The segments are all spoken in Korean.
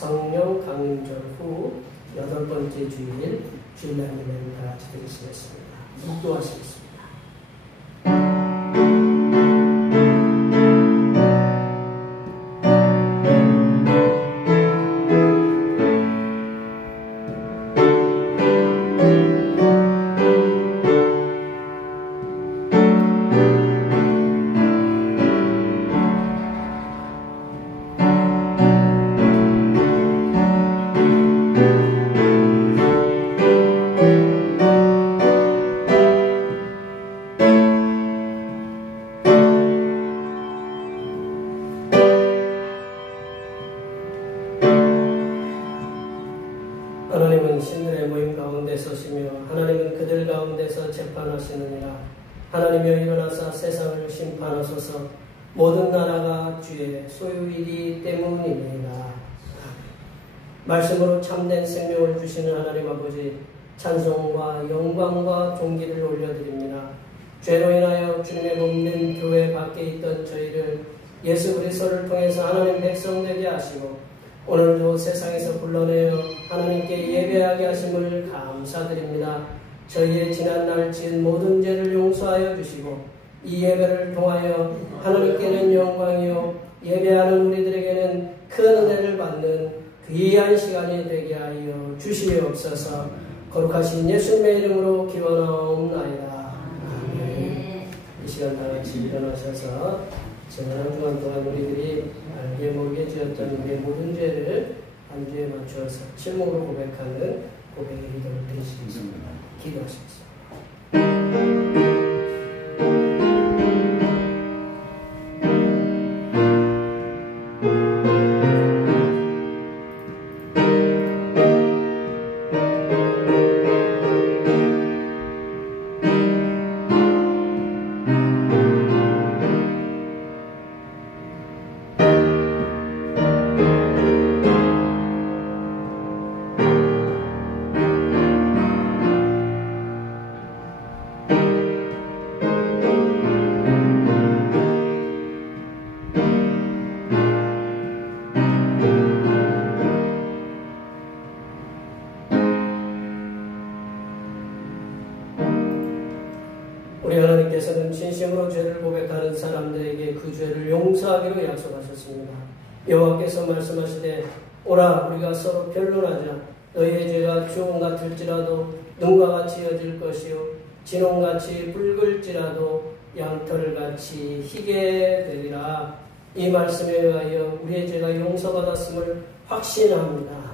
성령 강림절 후 8번째 주일 주일날에는 다 같이 드리시겠습니다. 묵도하시겠습니다. 하나님은 신들의 모임 가운데 서시며 하나님은 그들 가운데서 재판하시느니라. 하나님이여 일어나사 세상을 심판하소서. 모든 나라가 주의 소유이기 때문이니라. 말씀으로 참된 생명을 주시는 하나님 아버지, 찬송과 영광과 존귀를 올려드립니다. 죄로 인하여 주님의 몸된 교회 밖에 있던 저희를 예수 그리스도를 통해서 하나님 백성 되게 하시고 오늘도 세상에서 불러내어 하나님께 예배하게 하심을 감사드립니다. 저희의 지난날 지은 모든 죄를 용서하여 주시고 이 예배를 통하여 하나님께는 영광이요 예배하는 우리들에게는 큰 은혜를 받는 귀한 시간이 되게 하여 주시옵소서. 거룩하신 예수님의 이름으로 기원하옵나이다. 아멘. 이 시간 다 같이 일어나셔서 지난 한 주간 동안 우리들이 알게 모르게 지었던 우리의 모든 죄를 한 주에 맞추어서 침묵으로 고백하는 고백의 기도를 드리시겠습니다. 기도하시겠습니다. 우리 하나님께서는 진심으로 죄를 고백하는 사람들에게 그 죄를 용서하기로 약속하셨습니다. 여호와께서 말씀하시되 오라 우리가 서로 변론하자. 너희의 죄가 주홍 같을지라도 눈과 같이 여질 것이요 진홍같이 붉을지라도 양털같이 희게 되리라. 이 말씀에 의하여 우리의 죄가 용서받았음을 확신합니다.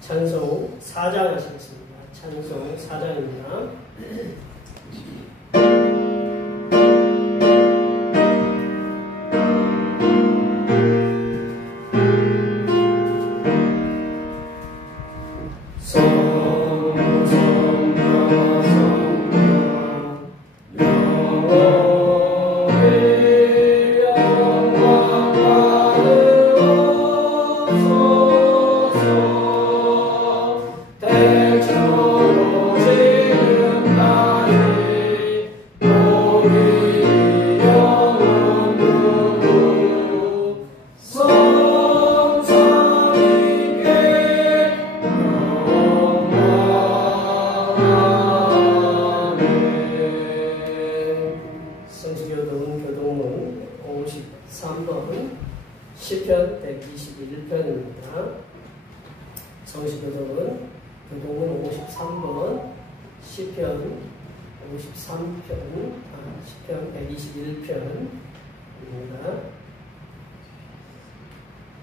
찬송 4장 하시겠습니다. 찬송 4장입니다. 시편 121편입니다. 성시교독은 교독은 53번, 시편 53편, 시편 121편입니다.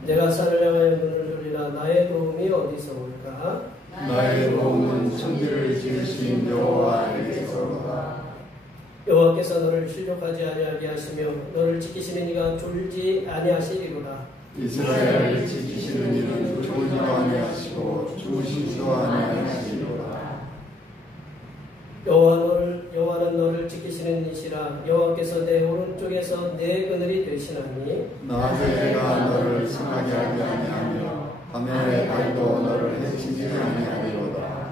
내가 산을 향하여 눈을 돌리라. 나의 도움이 어디서 올까? 나의 도움은 천지를 지으신 여호와에게서로다. 여호와께서 너를 실족하지 아니하게 하시며 너를 지키시는 이가 졸지 아니하시리로다. 이스라엘을 지키시는 이는 졸지도 아니하시고 주무시지도 아니하시리로다. 여호와는 너를 지키시는 이시라. 여호와께서 내 오른쪽에서 내 그늘이 되시나니 낮에가 너를 상하게 하지 아니하며 밤에 달도 너를 해치지 아니하리로다.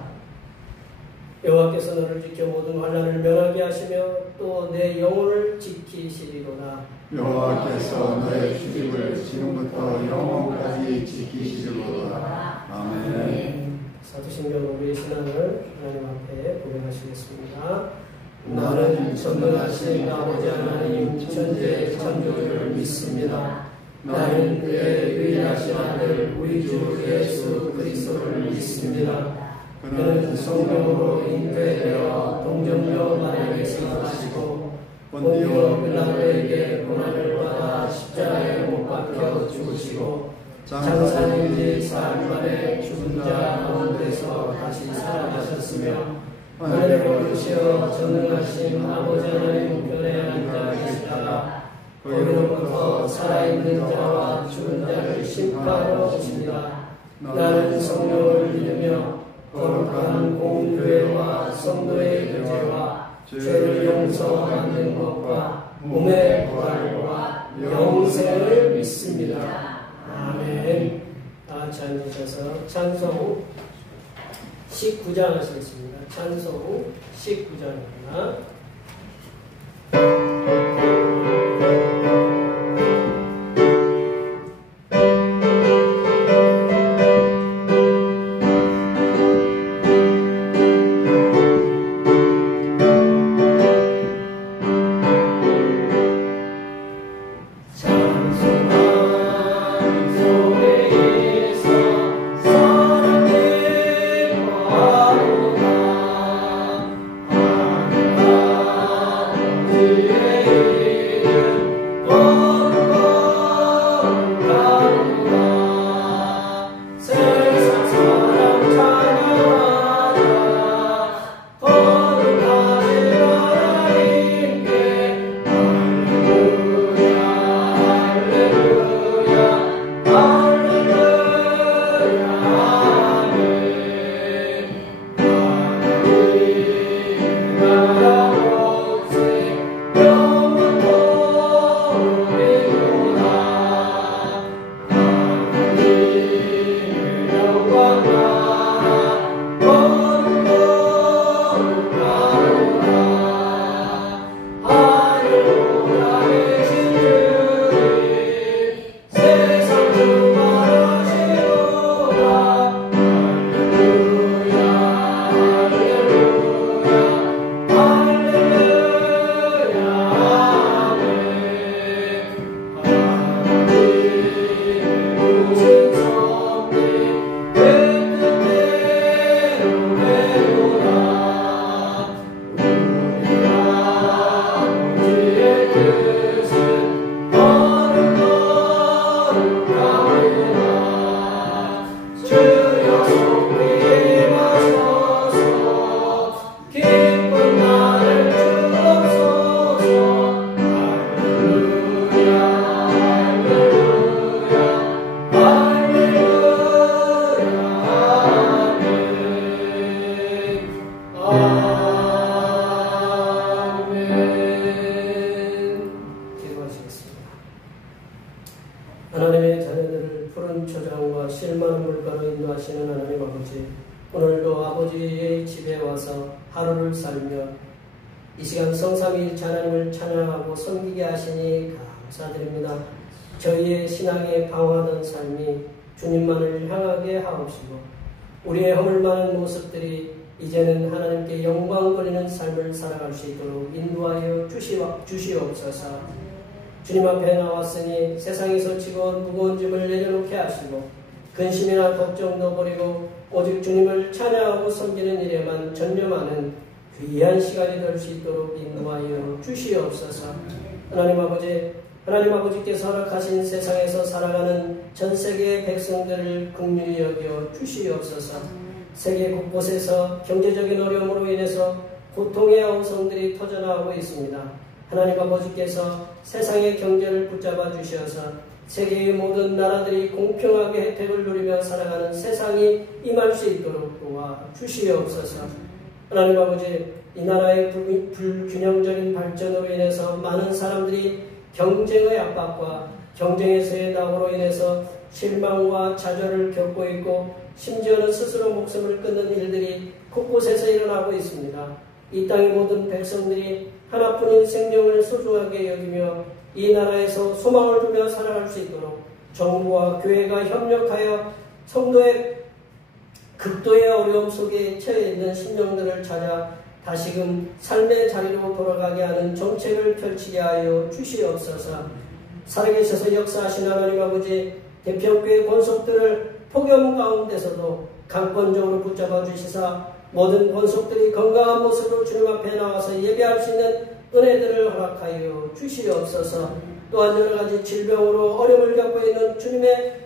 여호와께서 너를 지켜 모든 환난을 면하게 하시며 또 내 영혼을 지키시리로다. 여호와께서 너의 출입을 지금부터 영원까지 지키시리로다. 아멘. 사도신경 우리의 신앙을 하나님 앞에 고백하시겠습니다. 나는 전능하신 아버지 하나님 천재 창조주를 믿습니다. 나는 그의 유일하신 아들 우리 주 예수 그리스도를 믿습니다. 그는 성령으로 잉태되어 동정녀 마리아에게서 나시고 본디오 빌라도에게 고난을 받아 십자가에 못 박혀 죽으시고 장사님지 사흘 만에 죽은 자 가운데서 다시 살아나셨으며 하늘에 오르시어 전능하신 아버지 하나님 우편에 앉아 계시다가 거기로부터 살아있는 자와 죽은 자를 심판하러 오십니다. 나는 성령을 믿으며 거룩한 공교회와 성도의 교제와 죄를 용서받는 것과 몸의 부활과 영생을 믿습니다. 아멘. 다 같이 앉으셔서 찬송 19장 하시겠습니다. 찬송 19장입니다. 하나님의 자녀들을 푸른 초장과 실만한 물가로 인도하시는 하나님 아버지, 오늘도 아버지의 집에 와서 하루를 살며 이 시간 성삼위일체 하나님을 찬양하고 섬기게 하시니 감사드립니다. 저희의 신앙에 방황하던 삶이 주님만을 향하게 하옵시고 우리의 허물 많은 모습들이 이제는 하나님께 영광 돌리는 삶을 살아갈 수 있도록 인도하여 주시옵소서. 주님 앞에 나왔으니 세상에서 지고 무거운 짐을 내려놓게 하시고 근심이나 걱정도 버리고 오직 주님을 찬양하고 섬기는 일에만 전념하는 귀한 시간이 될 수 있도록 인도하여 주시옵소서. 하나님 아버지께서 허락하신 세상에서 살아가는 전 세계의 백성들을 긍휼히 여겨 주시옵소서. 세계 곳곳에서 경제적인 어려움으로 인해서 고통의 아우성들이 터져나오고 있습니다. 하나님 아버지께서 세상의 경제를 붙잡아 주셔서 세계의 모든 나라들이 공평하게 혜택을 누리며 살아가는 세상이 임할 수 있도록 도와 주시옵소서. 하나님 아버지, 이 나라의 불균형적인 발전으로 인해서 많은 사람들이 경쟁의 압박과 경쟁에서의 낙오로 인해서 실망과 좌절을 겪고 있고 심지어는 스스로 목숨을 끊는 일들이 곳곳에서 일어나고 있습니다. 이 땅의 모든 백성들이 하나뿐인 생명을 소중하게 여기며 이 나라에서 소망을 두며 살아갈 수 있도록 정부와 교회가 협력하여 성도의 극도의 어려움 속에 처해 있는 심령들을 찾아 다시금 삶의 자리로 돌아가게 하는 정책을 펼치게 하여 주시옵소서. 살아계셔서 역사하신 하나님 아버지, 대평교회 권속들을 폭염 가운데서도 강권적으로 붙잡아 주시사 모든 권속들이 건강한 모습으로 주님 앞에 나와서 예배할 수 있는 은혜들을 허락하여 주시옵소서. 또한 여러 가지 질병으로 어려움을 겪고 있는 주님의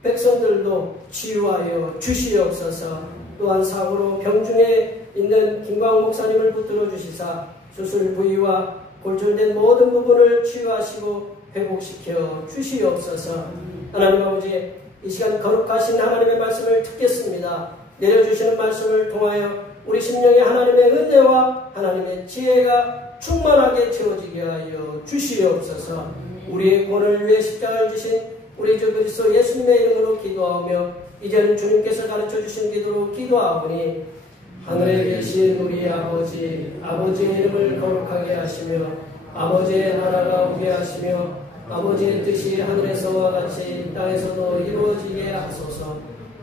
백성들도 치유하여 주시옵소서. 또한 사고로 병중에 있는 김광 목사님을 붙들어 주시사 수술 부위와 골절된 모든 부분을 치유하시고 회복시켜 주시옵소서. 하나님 아버지, 이 시간 거룩하신 하나님의 말씀을 듣겠습니다. 내려주시는 말씀을 통하여 우리 심령에 하나님의 은혜와 하나님의 지혜가 충만하게 채워지게 하여 주시옵소서. 우리의 구원을 위해 십자가를 지신 우리 주 그리스도 예수님의 이름으로 기도하며 이제는 주님께서 가르쳐 주신 기도로 기도하오니 하늘에 계신 우리 아버지, 아버지의 이름을 거룩하게 하시며 아버지의 나라가 오게 하시며 아버지의 뜻이 하늘에서와 같이 땅에서도 이루어지게 하소서.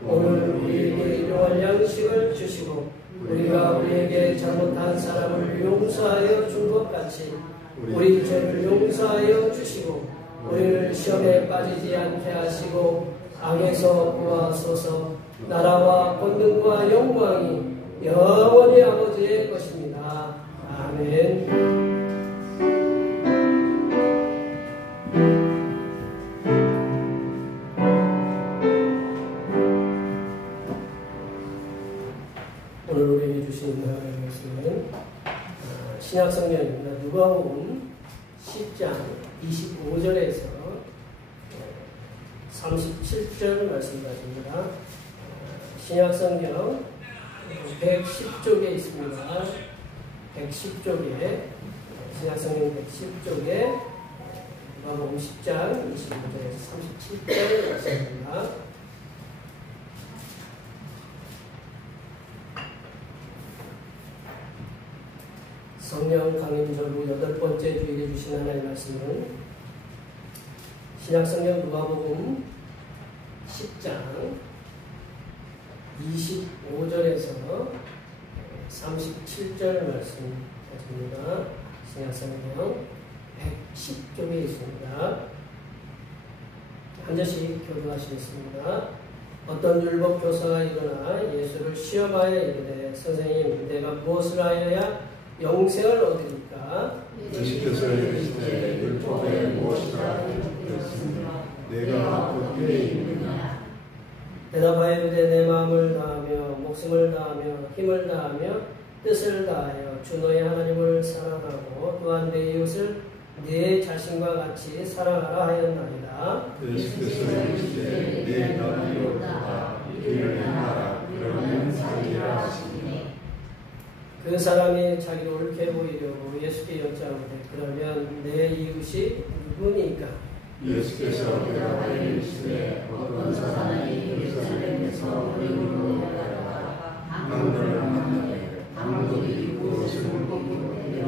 오늘 우리에게 일용할 양식을 주시고 우리가 우리에게 잘못한 사람을 용서하여 준 것 같이 우리 죄를 용서하여 주시고 우리를 시험에 빠지지 않게 하시고 악에서 구하소서. 나라와 권능과 영광이 영원히 아버지의 것입니다. 아멘. 오늘 우리에게 주신 하나님의 말씀은 신약성경입니다. 누가복음 10장 25절에서 37절 말씀까지입니다. 신약성경 110쪽에 있습니다. 110쪽에 신약성경 110쪽에 누가복음 10장 25절에서 37절 말씀입니다. 성령 강림절로 8번째 주일에 주신 하나님의 말씀은 신약성경 누가복음 10장 25절에서 37절 말씀까지입니다. 신약성경 110쪽에 있습니다. 한 절씩 교도하시겠습니다. 어떤 율법 교사가 일어나 예수를 시험하여 이르되 선생님, 내가 무엇을 하여야 영생을 얻으리까? 예수께서 이르시되 율법에 무엇이라 기록되었으며 내가 어디에 있느냐? 대답하여 이르되 내 마음을 다하며 목숨을 다하며 힘을 다하며 뜻을 다하여 주 너의 하나님을 사랑하고 또한 내 이웃을 네 자신과 같이 사랑하라 하였나이다. 예수께서 이르시되 내가 이렇다 이를 행하라 그러면 살리라 하시니 그 사람이 자기를 옳게 보이려고 예수께 여짜오되 그러면 내 이웃이 누구니까? 예수께서 대답하여 이르시되 어떤 사람이 예루살렘에서 어린이로 내려다가 강도를 만나되 강도들이 그것을 먹고 때려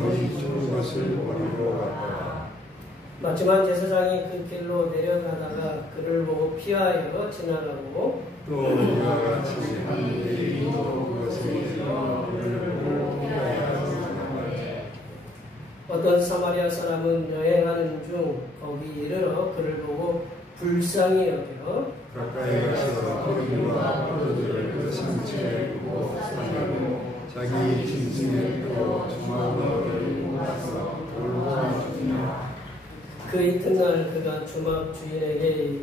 거기 죽은 것을 버리고 갔더라. 마지막 제사장이 그 길로 내려가다가 그를 보고 피하여 지나가고 또 우리가 같이 한 레위인도 그것을 들어 그를 보고 피하여 지나가되 어떤 사마리아 사람은 여행하는 중 거기 이르러 그를 보고 불쌍히 여겨 가까이 가서 거기와 포도주를 그 상체에 두고 싸매고 자기 짐승에 또 주먹으로 들고 가서 돌로 주며 그 이튿날 그가 주막 주인에게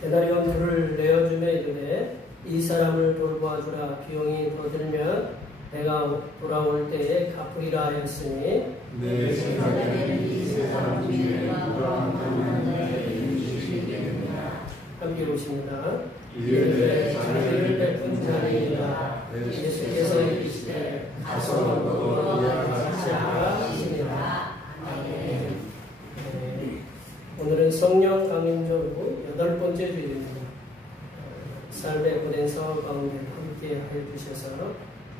데나리온 둘을 내어주며 이르되 이 사람을 돌보아주라. 비용이 더 들면 내가 돌아올 때에 갚으리라 하였으니 내 생각에는 이 세상 중에 누가 만났는데 인주시겠느냐. 함께 오십니다. 이르되 자기를 베푼 자니이다. 예수께서 이르시되 가서 너도 이와 같이 하라 하시니라. 아멘. 오늘은 성령 강림절로 8번째 주일입니다. 삶의 고된 상황 가운데 함께 해주셔서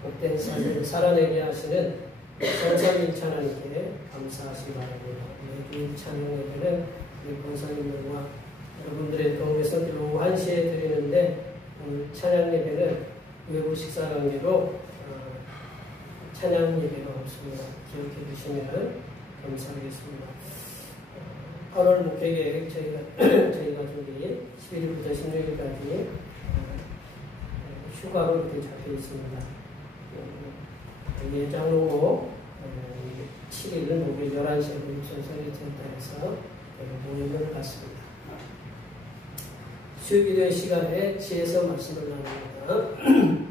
복된 삶을 살아내게 하시는 전삼일체 하나님께 감사하시기 바랍니다. 매주 찬양 예배는 우리 권사님들과 여러분들의 도움에서 오후 1시에 드리는데 오늘 찬양 예배는 외부 식사 관계로 찬양 예배가 없습니다. 기억해 주시면 감사하겠습니다. 8월 목회계획 저희가 저기 11일부터 16일까지 휴가로 이렇게 잡혀 있습니다. 예장로 7일 목요일 11시에 육선성리센터에서 모임을 갖습니다. 수요기도의 시간에 지혜서 말씀을 나눕니다.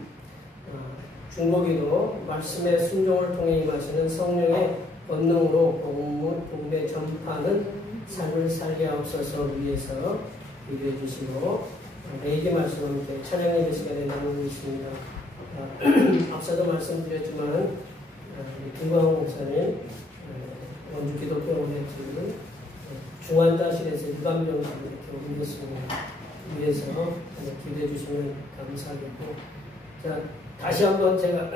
중보기도 말씀의 순종을 통해 임하시는 성령의 권능으로 복음의 전파는 삶을 살게 하옵소서 위해서 기도해 주시고 내게 말씀을 함께 찬양 예배 시간에 나누고 있습니다. 앞서도 말씀드렸지만 김광호 목사님 원주기독교원의 중환자실에서 유감병을 이렇게 옮겼습니다. 위해서 기도해 주시면 감사하겠고, 자 다시 한번 제가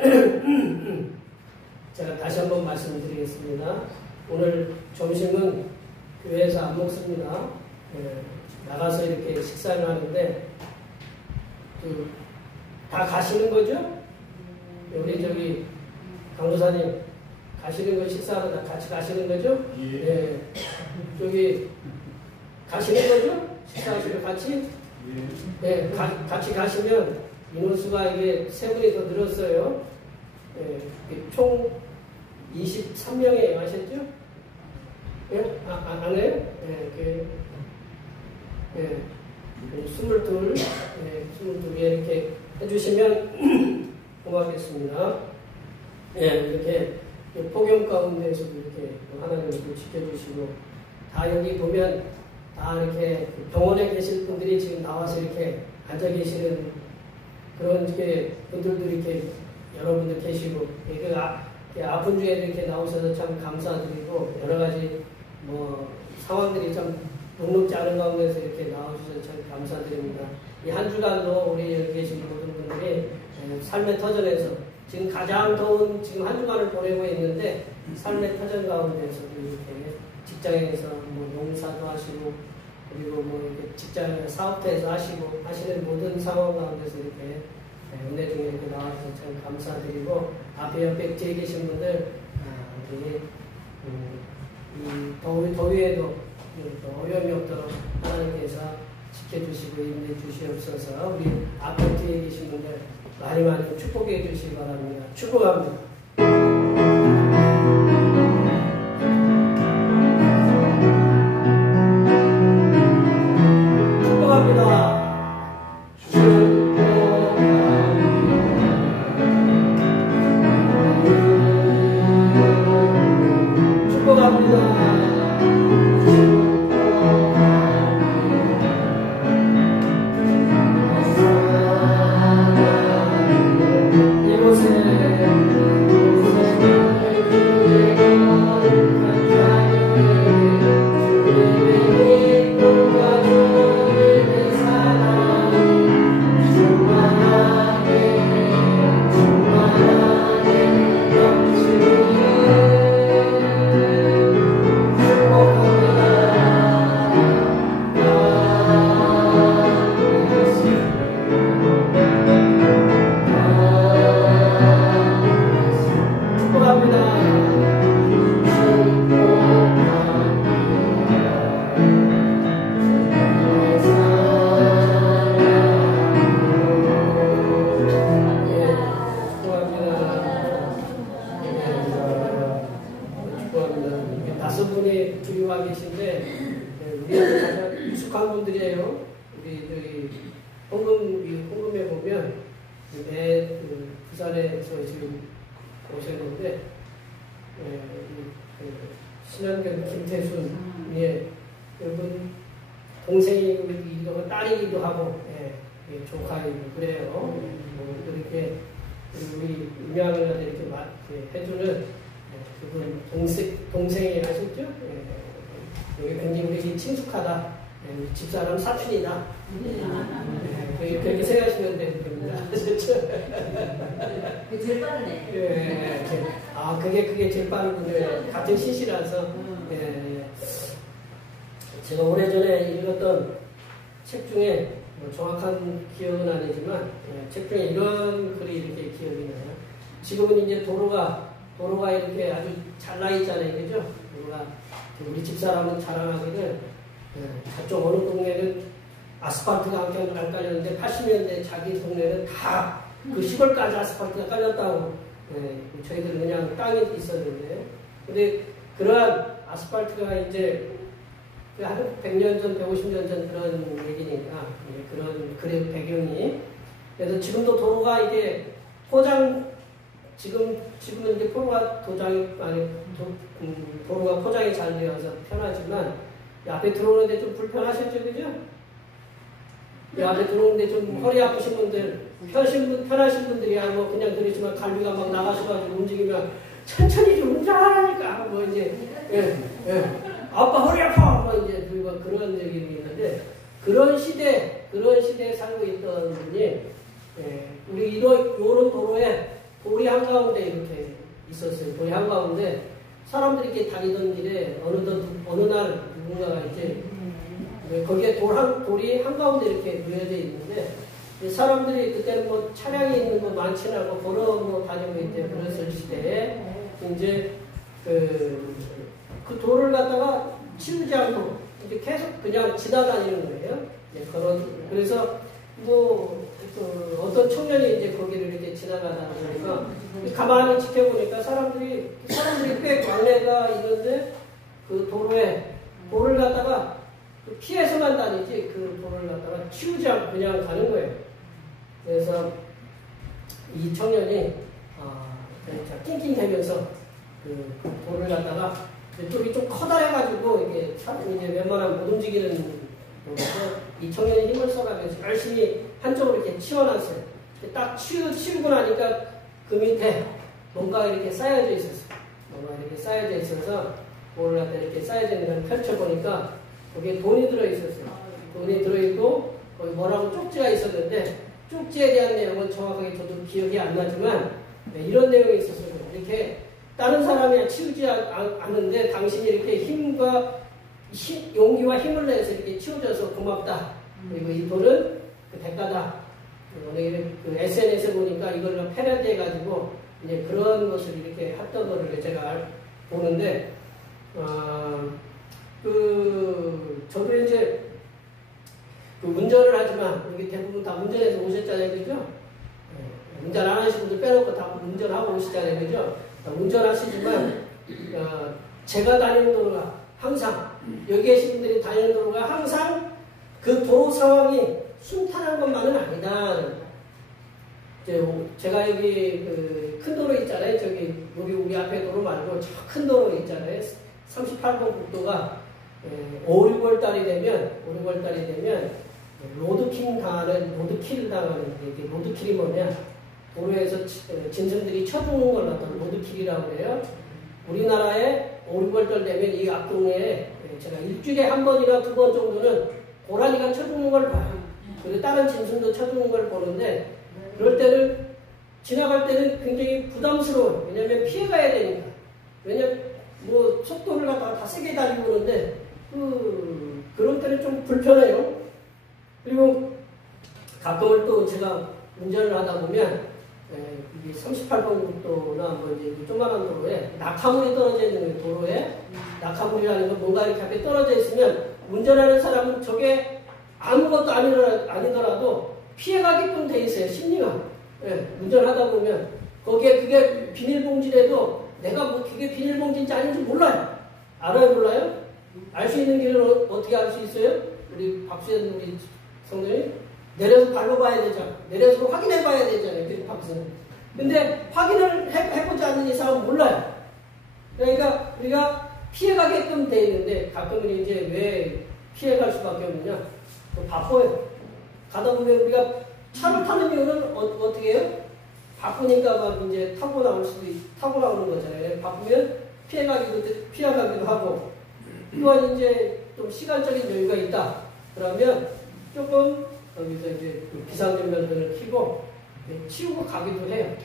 다시 한번 말씀드리겠습니다. 오늘 점심은 교회에서 안 먹습니다. 나가서 이렇게 식사를 하는데 다 가시는 거죠? 여기 저기 강도사님 가시는 거 식사하러 다 같이 가시는 거죠? 예. 저기 가시는 거죠? 식사하시러 같이? 예. 같이 가시면 인원수가 이게 3분이 더 늘었어요. 예. 총 23명이에요. 아셨죠? 예? 안 해요? 예. 예. 22, 예. 22개 이렇게 해주시면 고맙겠습니다. 예. 이렇게 폭염 가운데에서도 이렇게 하나님을 지켜주시고, 다 여기 보면 다 이렇게 병원에 계실 분들이 지금 나와서 이렇게 앉아 계시는 그런 이렇게 분들도 이렇게 여러분들 계시고, 아픈 중에도 이렇게 나오셔서 참 감사드리고, 여러 가지 상황들이 참 녹록지 않은 가운데서 이렇게 나와주셔서 참 감사드립니다. 이 한 주간도 우리 여기 계신 모든 분들이 삶의 터전에서 지금 가장 더운 지금 한 주간을 보내고 있는데, 삶의 터전 가운데서도 이렇게 직장에서 농사도 하시고, 그리고 이렇게 직장 사업터에서 하시는 모든 상황 가운데서 이렇게 은혜 중에 이렇게 나와주셔서 참 감사드리고, 앞에 옆에 뒤에 계신 분들 이 더위에도 어려움이 없도록 하나님께서 지켜주시고 임해 주시옵소서. 우리 앞에 뒤에 계신 분들 많이 많이 축복해 주시기 바랍니다. 축복합니다. 부산에서 지금 오셨는데 신한경 김태순 여러분 동생이기도 딸이기도 하고 조카이고 그래요. 이렇게 우리 음향을 이렇게 해주는 그분 동생이 하셨죠? 여기 굉장히 우리 친숙하다. 집사람 사촌이다. 그렇게 생각하시면 됩니다. 제일 빠르네. 아, 그게 제일 빠르군요. 같은 시시라서. 예. 제가 오래전에 읽었던 책 중에 뭐 정확한 기억은 아니지만 책 중에 이런 글이 이렇게 기억이 나요. 지금은 이제 도로가 이렇게 아주 잘 나 있잖아요, 그죠? 도로가 우리 집사람은 자랑하기를 저쪽 어느 동네는 아스팔트가 안 깔렸는데 80년대 자기 동네는 다 그 시골까지 아스팔트가 깔렸다고. 저희들은 그냥 땅이 있었는데, 근데 그러한 아스팔트가 이제 한 100년 전, 150년 전 그런 얘기니까 그런 배경이. 그래서 지금도 도로가 이게 지금은 이제 도로가 포장이 잘 되어서 편하지만 앞에 들어오는데 좀 불편하셨죠, 그죠? 앞에 들어오는데 좀 허리 아프신 분들, 편하신 분들이야 뭐 그냥 그렇지만 갈비가 막 나가셔가지고 움직이면 천천히 좀 운전하니까 뭐 이제 아빠 허리 아파 뭐 이제 그런 얘기가 있는데 그런 시대에 살고 있던 분이 우리 요런 도로에 돌이 한가운데 이렇게 있었어요. 돌이 한가운데 사람들이 이렇게 다니던 길에 어느 날 누군가가 이제 거기에 돌이 한가운데 이렇게 놓여져 있는데 사람들이 그때는 뭐 차량이 있는 거 많지는 않고 걸어 다니고 있대요. 그랬을 시대에 이제 그 돌을 갖다가 치우지 않고 이제 계속 그냥 지나다니는 거예요. 그래서 뭐 어떤 청년이 이제 거기를 이렇게 지나가다 보니까 가만히 지켜보니까 사람들이 꽤 광래가 있는데 그 돌을 갖다가 피해서만 다니지 그 돌을 갖다가 치우지 않고 그냥 가는 거예요. 그래서 이 청년이 낑낑대면서 그 돌을 갖다가 이쪽이 좀 커다래가지고 이게 이제 웬만하면 못 움직이는 거라서 이 청년이 힘을 써가면서 열심히 한쪽으로 이렇게 치워놨어요. 딱 치우고 나니까 그 밑에 뭔가 이렇게 쌓여져 있었어요. 뭔가 이렇게 쌓여져 있어서 돌을 갖다 이렇게 쌓여져 있는 걸 펼쳐보니까 거기에 돈이 들어있었어요. 돈이 들어있고 거기 뭐라고 쪽지가 있었는데 쪽지에 대한 내용은 정확하게 저도 기억이 안 나지만 이런 내용이 있었어요. 이렇게 다른 사람이 치우지 않는데 당신이 이렇게 용기와 힘을 내서 이렇게 치워줘서 고맙다. 그리고 이 돈은 그 대가다. 그 SNS에 보니까 이걸 패러디해가지고 이제 그런 것을 이렇게 했던 거를 제가 보는데, 저도 이제 운전을 하지만 여기 대부분 다 운전해서 오셨잖아요, 그죠? 운전 안 하시는 분들 빼놓고 다 운전하고 오시잖아요, 그죠? 운전하시지만 제가 다니는 도로가 항상 여기 계신 분들이 다니는 도로가 항상 그 도로 상황이 순탄한 것만은 아니다. 제가 여기 큰 도로 있잖아요. 저기 우리 앞에 도로 말고 저 큰 도로 있잖아요. 38번 국도가 5, 6월 달이 되면 로드킬을 당하는 게 로드킬이 뭐냐? 도로에서 짐승들이 쳐죽는 걸 갖다 로드킬이라고 그래요. 우리나라에 5, 6월 달 되면 이 앞동네에 제가 일주일에 한 번이나 두 번 정도는 고라니가 쳐죽는 걸 봐요. 그리고 다른 짐승도 쳐죽는 걸 보는데 그럴 때는 지나갈 때는 굉장히 부담스러워요. 왜냐하면 피해가야 되니까. 왜냐하면 뭐 속도를 갖다가 다 세게 달리고 오는데 그럴 때는 좀 불편해요. 그리고 가끔은 또 제가 운전을 하다 보면 이게 38번 국도나 뭐 이제 조그만한 도로에 낙하물이 떨어져 있는 도로에 낙하물이라는 건 뭔가 이렇게 앞에 떨어져 있으면 운전하는 사람은 저게 아무것도 아니더라도 피해가게끔 돼 있어요. 심리가. 운전하다 보면 거기에 그게 비닐봉지라도 내가 뭐 그게 비닐봉지인지 아닌지 몰라요. 알아요, 몰라요? 알 수 있는 길은 어떻게 알 수 있어요? 우리 박수현 우리 성도님 내려서 밟아봐야 되잖아. 내려서 확인해봐야 되잖아요. 그 박수는. 근데 확인을 해보지 않는 이상은 몰라요. 그러니까 우리가 피해가게끔 돼 있는데 가끔은 이제 왜 피해갈 수밖에 없느냐? 바빠요. 가다 보면 우리가 차를 타는 이유는 어떻게 해요? 바쁘니까 막 이제 타고 나오는 거잖아요. 바쁘면 피해가기도 하고, 또한 이제 좀 시간적인 여유가 있다. 그러면 조금 여기서 이제 비상전면등을 켜고 치우고 가기도 해요.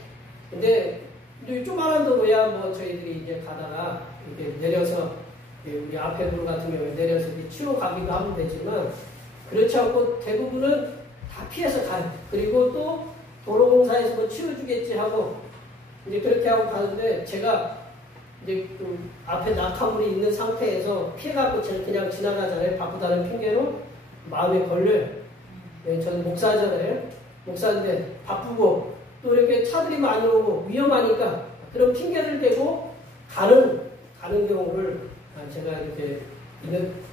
근데 근데 조그만한 도로야 뭐 저희들이 이제 가다가 이렇게 내려서 우리 앞에 도로 같은 경우에 내려서 치러 가기도 하면 되지만 그렇지 않고 대부분은 다 피해서 가요. 그리고 또 도로공사에서 뭐 치워주겠지 하고 이제 그렇게 하고 가는데 제가 이제 그 앞에 낙하물이 있는 상태에서 피해갖고 그냥 지나가잖아요. 바쁘다는 핑계로 마음에 걸려요. 네, 저는 목사잖아요. 목사인데 바쁘고 또 이렇게 차들이 많이 오고 위험하니까 그런 핑계를 대고 가는 경우를 제가 이렇게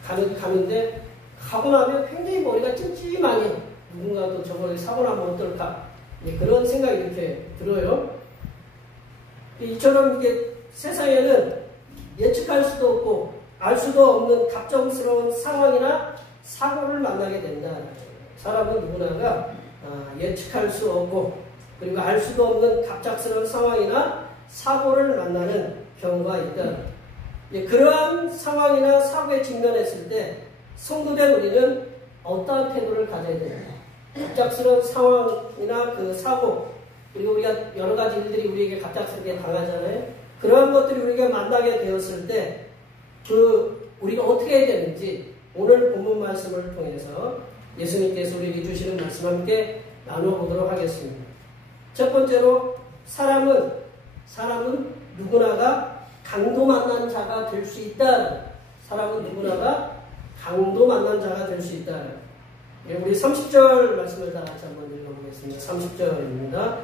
가는데 가고 나면 굉장히 머리가 찜찜하게 누군가도 저걸 사고 나면 어떨까 그런 생각이 이렇게 들어요. 이처럼 이게 세상에는 예측할 수도 없고 알 수도 없는 갑작스러운 상황이나 사고를 만나게 된다. 사람은 누구나가 예측할 수 없고 그리고 알 수도 없는 갑작스러운 상황이나 사고를 만나는 경우가 있다. 그러한 상황이나 사고에 직면했을 때 성도된 우리는 어떠한 태도를 가져야 됩니까? 갑작스러운 상황이나 그 사고 그리고 우리가 여러 가지 일들이 우리에게 갑작스럽게 당하잖아요. 그러한 것들이 우리가 만나게 되었을 때 우리가 어떻게 해야 되는지 오늘 본문 말씀을 통해서 예수님께서 우리에게 주시는 말씀 함께 나눠보도록 하겠습니다. 첫 번째로 사람은 누구나가 강도 만난 자가 될 수 있다. 사람은 누구나가 강도 만난 자가 될 수 있다. 우리 30절 말씀을 다 같이 한번 읽어보겠습니다. 30절입니다.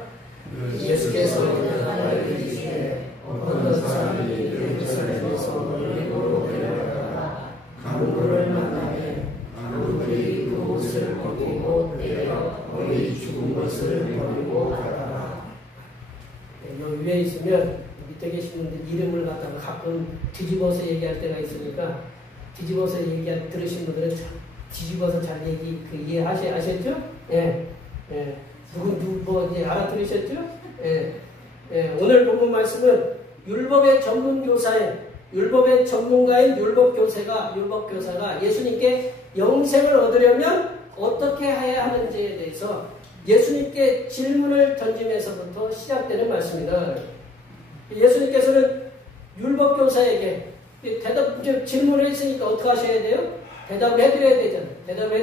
예수께서 이르시되 어떤 사람이 예루살렘에서 예고로 내려가다가 강도를 만나매 강도들이 그 옷을 벗기고 때려 거의 죽은 것을 버리고 가더라. 여기 위에 있으면 밑에 계신 분들 이름을 갖다가 가끔 뒤집어서 얘기할 때가 있으니까 뒤집어서 들으신 분들은 뒤집어서 잘 이해하셨죠? 예. 누구 이제 알아들으셨죠? 오늘 본문 말씀은 율법의 전문가인 율법교사가 예수님께 영생을 얻으려면 어떻게 해야 하는지에 대해서 예수님께 질문을 던지면서부터 시작되는 말씀입니다. 예수님께서는 율법교사에게 질문을 했으니까 어떻게 하셔야 돼요? 대답을 해드려야 되잖아요. 대답을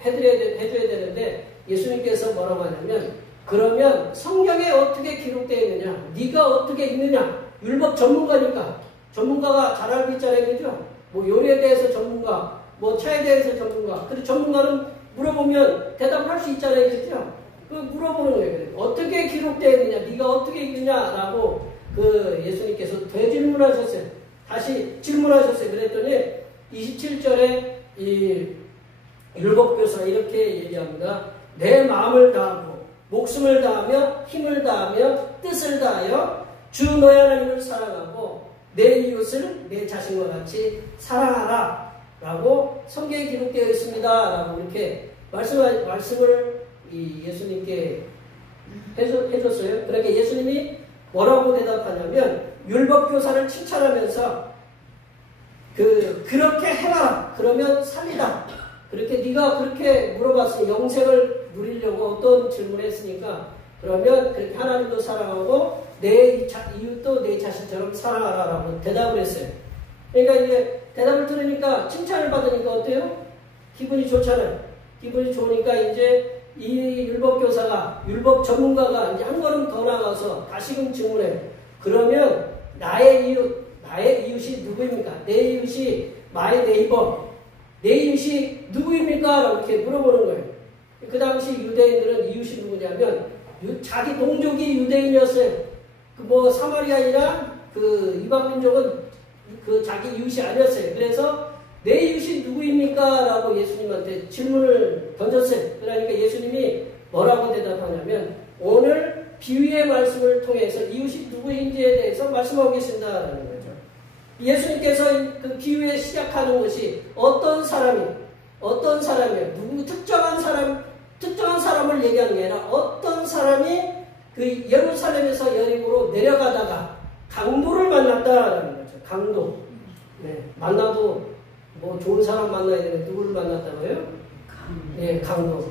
해드려야 되는데 예수님께서 뭐라고 하냐면 그러면 성경에 어떻게 기록되어 있느냐? 네가 어떻게 읽느냐? 율법 전문가니까 전문가가 잘 알고 있잖아요. 그죠? 뭐 요리에 대해서 전문가, 뭐 차에 대해서 전문가. 근데 전문가는 물어보면 대답을 할 수 있잖아요. 그죠? 그 물어보는 거예요. 어떻게 기록되어 있느냐? 네가 어떻게 읽느냐라고 예수님께서 되질문하셨어요. 다시 질문하셨어요. 그랬더니 27절에 이 율법교사 이렇게 얘기합니다. 내 마음을 다하고 목숨을 다하며 힘을 다하며 뜻을 다하여 주 너의 하나님을 사랑하고 내 이웃을 내 자신과 같이 사랑하라 라고 성경에 기록되어 있습니다 라고 이렇게 말씀을 예수님께 해줬어요. 그러니까 예수님이 뭐라고 대답하냐면 율법교사를 칭찬하면서 그렇게 해라 그러면 살리다. 그렇게 네가 그렇게 물어봤으니 영생을 누리려고 어떤 질문을 했으니까 그러면 그렇게 하나님도 사랑하고 내 이웃도 내 자신처럼 사랑하라라고 대답을 했어요. 그러니까 이제 대답을 들으니까 칭찬을 받으니까 어때요? 기분이 좋잖아요. 기분이 좋으니까 이제 이 율법 전문가가 이제 한 걸음 더 나가서 다시금 질문해요. 그러면 나의 이웃이 누구입니까? 내 이웃이 my neighbor. 내 이웃이 누구입니까? 라고 이렇게 물어보는 거예요. 그 당시 유대인들은 이웃이 누구냐면 자기 동족이 유대인이었어요. 사마리아인이나 이방 민족은 자기 이웃이 아니었어요. 그래서 내 이웃이 누구입니까? 라고 예수님한테 질문을 던졌어요. 그러니까 예수님이 뭐라고 대답하냐면 오늘 비유의 말씀을 통해서 이웃이 누구인지에 대해서 말씀하고 계신다라는 거죠. 예수님께서 그 비유에 시작하는 것이 어떤 사람이에요? 누구 특정한 사람을 얘기하는 게 아니라 어떤 사람이 예루살렘에서 여리고로 내려가다가 강도를 만났다라는 거죠. 강도. 네, 만나도 뭐 좋은 사람 만나야 되는데 누구를 만났다고요? 강도.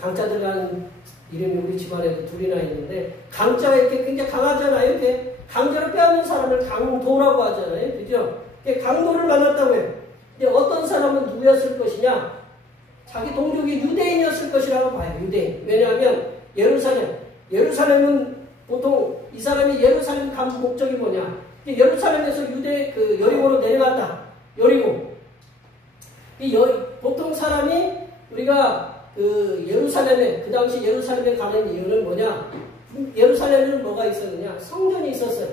강자 들어간 이름이 우리 집안에도 둘이나 있는데 강자가 이렇게 굉장히 강하잖아요. 이렇게 강자를 빼앗는 사람을 강도라고 하잖아요. 그죠? 강도를 만났다고 해요. 근데 어떤 사람은 누구였을 것이냐? 자기 동족이 유대인이었을 것이라고 봐요. 유대인. 왜냐하면 예루살렘은 보통 이 사람이 예루살렘 간 목적이 뭐냐? 예루살렘에서 여리고로 내려갔다. 여리고. 보통 사람이 우리가 예루살렘에, 그 당시 예루살렘에 가는 이유는 뭐냐? 예루살렘에는 뭐가 있었느냐? 성전이 있었어요.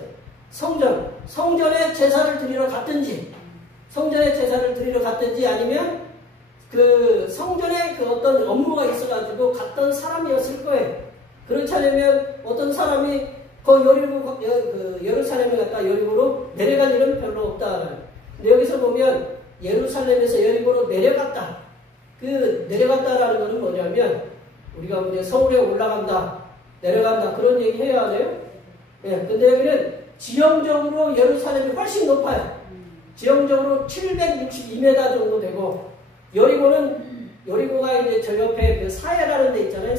성전에 제사를 드리러 갔든지, 아니면 성전에 어떤 업무가 있어가지고 갔던 사람이었을 거예요. 그렇지 않으면 어떤 사람이 예루살렘에 갔다 여리고로 내려간 일은 별로 없다. 근데 여기서 보면 예루살렘에서 여리고로 내려갔다. 내려갔다라는 것은 뭐냐면 우리가 서울에 올라간다, 내려간다 그런 얘기 해야 하네요. 예, 근데 여기는 지형적으로 예루살렘이 훨씬 높아요. 지형적으로 762m 정도 되고 여리고가 이제 저 옆에 사해라는 데 있잖아요.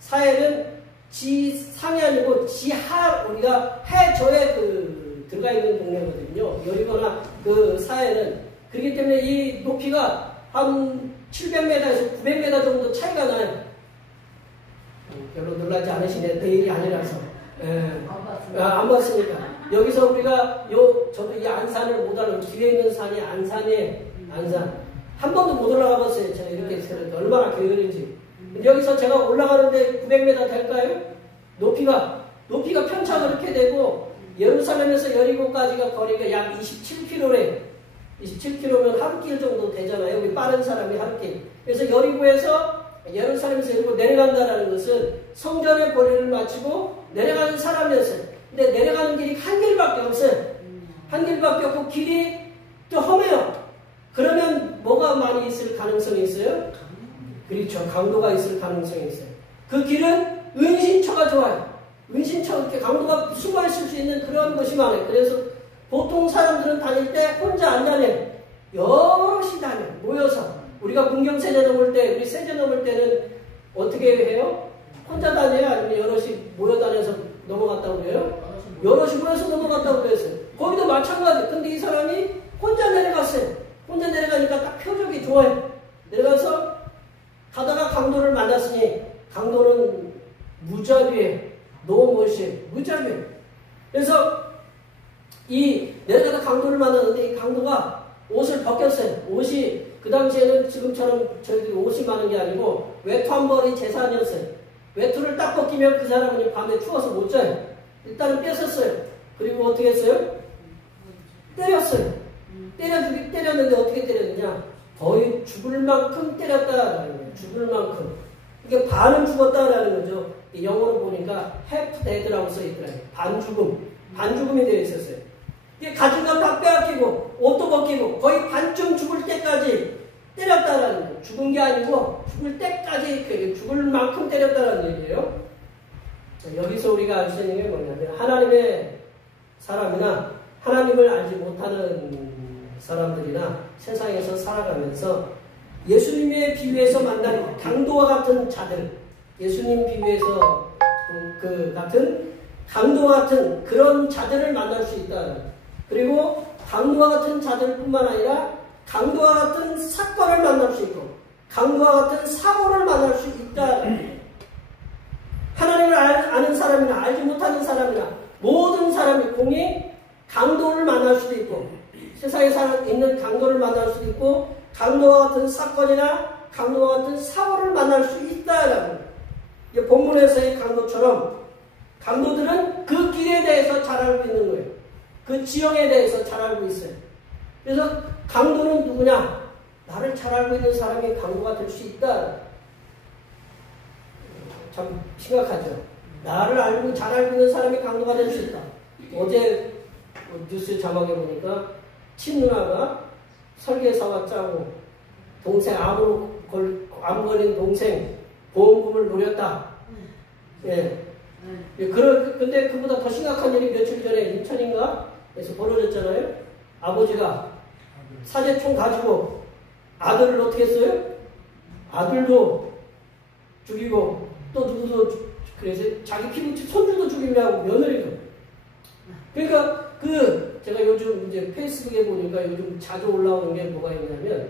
사해는 지상이 아니고 지하, 우리가 해저에 들어가 있는 동네거든요. 여리고나 사해는. 그렇기 때문에 이 높이가 한 700m에서 900m 정도 차이가 나요. 별로 놀라지 않으시네. 내일이 아니라서. 안 봤으니까. 여기서 우리가 저도 이 안산을 못 알아요. 뒤에 있는 산이 안산이에요. 안산. 한 번도 못 올라가 봤어요. 제가 이렇게 얼마나 게으른지. 여기서 제가 올라가는데 900m 될까요? 높이가 편차가 그렇게 되고, 예루살렘에서 여리고까지가 거리가 약 27km래. 27km면 하루길 정도 되잖아요. 우리 빠른 사람이 하루길. 그래서 예루살렘에서 여리고 내려간다는 것은 성전의 볼일을 마치고 내려가는 사람이었어요. 근데 내려가는 길이 한 길밖에 없어요. 한 길밖에 없고 길이 또 험해요. 그러면 뭐가 많이 있을 가능성이 있어요? 그렇죠. 강도가 있을 가능성이 있어요. 그 길은 은신처가 좋아요. 은신처, 이렇게 강도가 숨어 있을 수 있는 그런 것이 많아요. 그래서 보통 사람들은 다닐 때 혼자 안 다녀요. 여럿이 다녀요. 모여서. 우리가 문경세제 넘을 때, 우리 세제 넘을 때는 어떻게 해요? 혼자 다녀요? 아니면 여럿이 모여 다녀서 넘어갔다고 그래요? 여럿이 모여서 넘어갔다고 그랬어요. 거기도 마찬가지. 근데 이 사람이 혼자 내려갔어요. 혼자 내려가니까 딱 표적이 좋아요. 내려가서 가다가 강도를 만났으니, 강도는 무자비에, 노못이 무자비에. 그래서 내려가다 강도를 만났는데 이 강도가 옷을 벗겼어요. 옷이 그 당시에는 지금처럼 저희들이 옷이 많은 게 아니고 외투 한 벌이 재산이었어요. 외투를 딱 벗기면 그 사람은 밤에 추워서 못 자요. 일단은 뺏었어요. 그리고 어떻게 했어요? 때렸어요. 때렸는데 어떻게 때렸느냐? 거의 죽을 만큼 때렸다라는 거예요. 죽을 만큼. 이게 반은 죽었다라는 거죠. 영어로 보니까 half dead라고 써있더라고요. 반죽음이 되어 있었어요. 이게 가진 건 다 빼앗기고 옷도 벗기고 거의 반쯤 죽을 때까지 때렸다라는 거예요. 죽은 게 아니고 죽을 때까지 죽을 만큼 때렸다라는 얘기예요. 여기서 우리가 알 수 있는 게 뭐냐면 하나님의 사람이나 하나님을 알지 못하는 사람들이나 세상에서 살아가면서 예수님의 비유에서 만난 강도와 같은 자들, 예수님 비유에서 같은 강도와 같은 그런 자들을 만날 수 있다. 그리고 강도와 같은 자들뿐만 아니라 강도와 같은 사건을 만날 수 있고 강도와 같은 사고를 만날 수 있다. 하나님을 아는 사람이나 알지 못하는 사람이나 모든 사람이 공히 강도를 만날 수도 있고 세상에 있는 강도를 만날 수도 있고 강도와 같은 사건이나 강도와 같은 사고를 만날 수 있다라는 본문에서의 강도처럼 강도들은 그 길에 대해서 잘 알고 있는 거예요. 그 지형에 대해서 잘 알고 있어요. 그래서 강도는 누구냐? 나를 잘 알고 있는 사람이 강도가 될 수 있다. 참 심각하죠. 나를 잘 알고 있는 사람이 강도가 될 수 있다. 어제 뉴스 자막에 보니까 친누나가 설계사와 짜고 동생 암 걸린 동생 보험금을 노렸다. 예. 근데 그보다 더 심각한 일이 며칠 전에 인천인가에서 벌어졌잖아요. 아버지가 사제총 가지고 아들을 어떻게 했어요? 아들도 죽이고 또 누구도 그래서 자기 피부 손주도 죽이려고 며느리도. 그러니까 제가 요즘 이제 페이스북에 보니까 요즘 자주 올라오는 게 뭐가 있냐면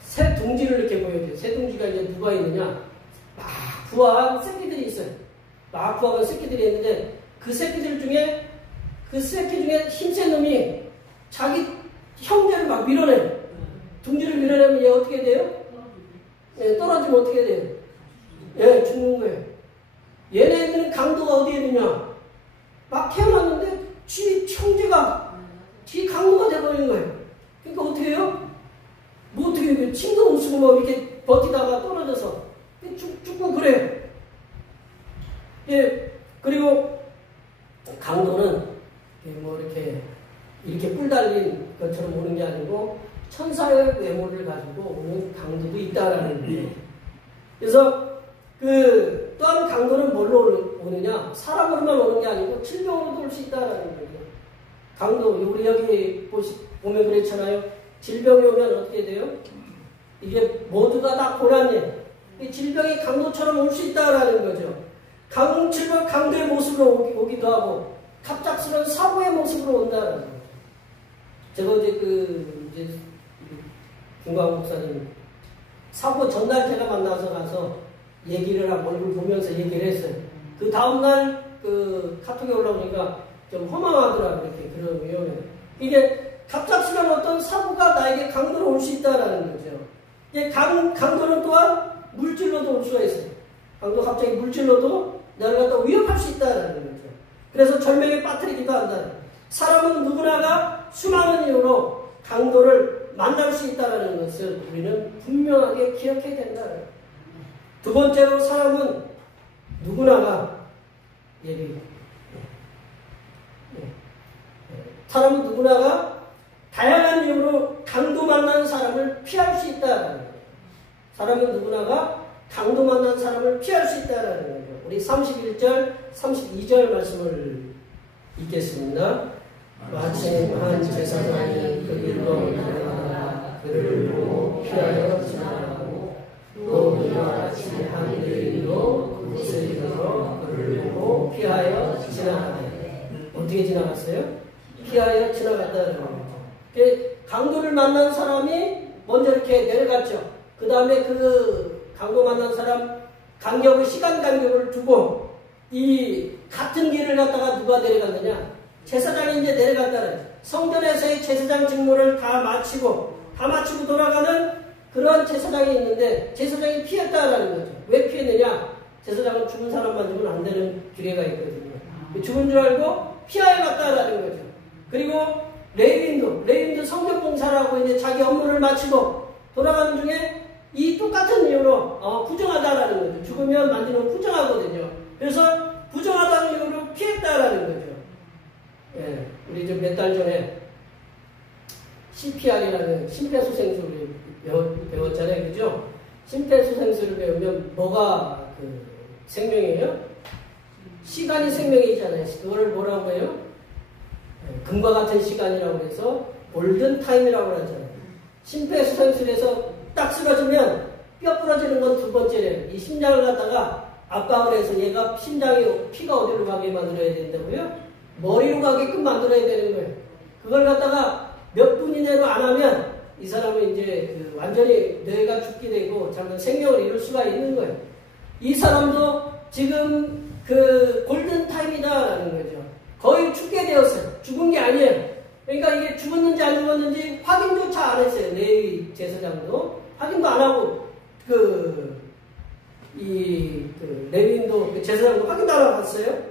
새 둥지를 이렇게 보여줘요. 새 둥지가 이제 누가 있느냐? 막 부화한 새끼들이 있어요. 막 부화한 새끼들이 있는데 그 새끼 중에 힘센 놈이 자기 형제를 막 밀어내요. 둥지를 밀어내면 얘 어떻게 돼요? 예, 떨어지면 어떻게 돼요? 예, 죽는 거예요. 얘네들은 강도가 어디에 있느냐? 막 태어났는데 지 형제가 지 강도가 돼버린 거예요. 그러니까 어떻게 해요? 뭐 어떻게 해요? 침도 못 쓰고 뭐 이렇게 버티다가 떨어져서 죽고 그래요. 예, 그리고 강도는 뭐 이렇게 뿔 달린 것처럼 오는 게 아니고 천사의 외모를 가지고 오는 강도도 있다라는 거예요. 그래서 또한 강도는 뭘로 오느냐? 사람으로만 오는 게 아니고 질병으로도 올 수 있다라는 거예요. 강도, 우리 여기 보면 그렇잖아요. 질병이 오면 어떻게 돼요? 이게 모두가 다 고난이에요. 이 질병이 강도처럼 올 수 있다라는 거죠. 질병 강도의 모습으로 오기도 하고 갑작스러운 사고의 모습으로 온다라는 거죠. 제가 이제 김광욱 목사님 사고 전날 제가 만나서 가서 얘기를 하고 얼굴 보면서 얘기를 했어요. 그 다음날 카톡에 올라오니까 좀 허망하더라고요. 이렇게 그러면 이게 갑작스러운 어떤 사고가 나에게 강도로 올 수 있다라는 거죠. 이게 강도는 또한 물질로도 올 수가 있어요. 강도 갑자기 물질로도 나를 갖다 위협할 수 있다라는 거죠. 그래서 절명에 빠뜨리기도 한다. 사람은 누구나가 수많은 이유로 강도를 만날 수 있다는 것을 우리는 분명하게 기억해야 된다. 두 번째로 사람은 누구나가 사람은 누구나가 다양한 이유로 강도 만난 사람을 피할 수 있다. 사람은 누구나가 강도 만난 사람을 피할 수 있다는 거죠. 우리 31절, 32절 말씀을 읽겠습니다. 마침 한 제사장이 그 길로 지나가다가 그를 보고 피하여 지나가고 또 이와 같이 한 여인도 그곳에 이르러 그를 보고 피하여 지나가네. 어떻게 지나갔어요? 피하여 지나갔다는 거죠. 강도를 만난 사람이 먼저 이렇게 내려갔죠. 그 다음에 그 강도 만난 사람 시간 간격을 두고 이 같은 길을 갔다가 누가 내려갔느냐? 제사장이 이제 내려갔다는 성전에서의 제사장 직무를 다 마치고 돌아가는 그런 제사장이 있는데 제사장이 피했다라는 거죠. 왜 피했느냐? 제사장은 죽은 사람 만지면 안 되는 규례가 있거든요. 죽은 줄 알고 피하여 갔다라는 거죠. 그리고 레위인도 성전 봉사라고 이제 자기 업무를 마치고 돌아가는 중에 이 똑같은 이유로 부정하다라는 거죠. 죽으면 만지면 부정하거든요. 그래서 부정하다는 이유로 피했다라는 거죠. 예, 우리 좀 몇 달 전에 CPR이라는 심폐소생술을 배웠잖아요. 그죠? 심폐소생술을 배우면 뭐가 생명이에요? 시간이 생명이잖아요. 그거를 뭐라고 해요? 금과 같은 시간이라고 해서 골든타임이라고 하잖아요. 심폐소생술에서 딱 쓰러지면 뼈 부러지는 건 두 번째래요. 이 심장을 갖다가 압박을 해서 얘가 피가 어디로 가게 만들어야 된다고요? 머리로 가게끔 만들어야 되는 거예요. 그걸 갖다가 몇 분 이내로 안 하면 이 사람은 이제 완전히 뇌가 죽게 되고 잠깐 생명을 잃을 수가 있는 거예요. 이 사람도 지금 골든타임이다라는 거죠. 거의 죽게 되었어요. 죽은 게 아니에요. 그러니까 이게 죽었는지 안 죽었는지 확인조차 안 했어요. 레위 제사장도 확인도 안 하고 레위인도 제사장도 확인도 안 하고 갔어요.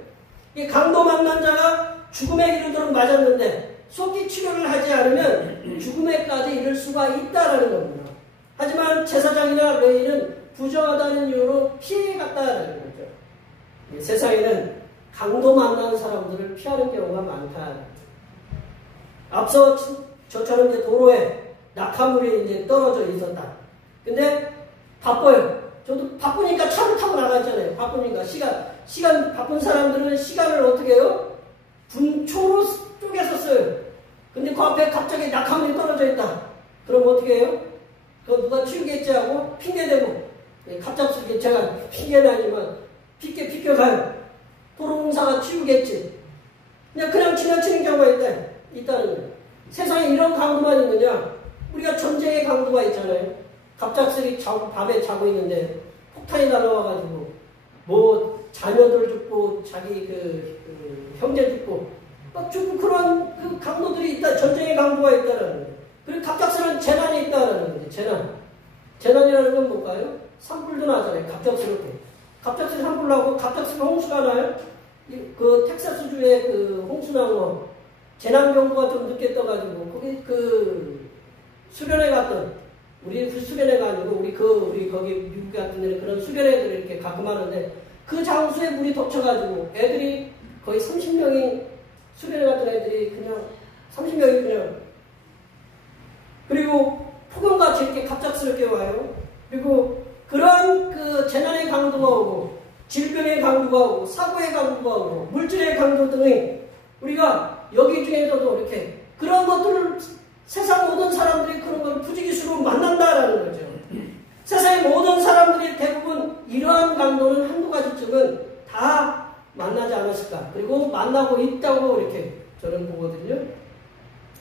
이 강도 만난 자가 죽음에 이르도록 맞았는데 속기 치료를 하지 않으면 죽음에까지 이를 수가 있다라는 겁니다. 하지만 제사장이나 레위는 부정하다는 이유로 피해갔다라는 거죠. 세상에는 강도 만난 사람들을 피하는 경우가 많다. 앞서 저처럼 이제 도로에 낙하물이 이제 떨어져 있었다. 근데 바빠요. 저도 바쁘니까 차를 타고 나갔잖아요. 바쁘니까 시간 바쁜 사람들은 시간을 어떻게 해요? 분초로 쪼개서 써요. 근데 그 앞에 갑자기 낙하물이 떨어져 있다. 그럼 어떻게 해요? 그거 누가 치우겠지 하고 핑계대고 갑작스럽게 제가 핑계는 아니지만 비껴가요. 도로공사가 치우겠지. 그냥 지나치는 경우가 있다는 거예요. 세상에 이런 강도만 있느냐? 우리가 전쟁의 강도가 있잖아요. 갑작스레 밤에 자고 있는데 폭탄이 날아와가지고 뭐 자녀들 죽고 자기 그 형제 죽고 막 죽고 그런 그 강도들이 있다. 전쟁의 강도가 있다는 거예요. 그리고 갑작스러운 재난이 있다는 거예요. 재난이라는 건 뭘까요? 산불도 나잖아요. 갑작스럽게 산불 나고 갑작스러운 홍수가 나요. 그 텍사스주의 그 홍수나고 재난경보가 좀 늦게 떠가지고 거기 그 수련회 갔던 우리 그 수련회가 아니고 우리 거기 미국 같은 데는 그런 수련회들을 이렇게 가끔 하는데 그 장소에 물이 덮쳐가지고 애들이 거의 30명이 수련회 갔던 애들이 그냥 30명이 그냥 그리고 폭염같이 이렇게 갑작스럽게 와요. 그리고 그런 그 재난의 강도가 오고 질병의 강도가 오고 사고의 강도가 오고 물질의 강도 등의 우리가 여기 중에서도 이렇게 그런 것들을 세상 모든 사람들이 그런 걸 부지기수로 만난다라는 거죠. 세상의 모든 사람들이 대부분 이러한 강도는 한두 가지쯤은 다 만나지 않았을까. 그리고 만나고 있다고 이렇게 저는 보거든요.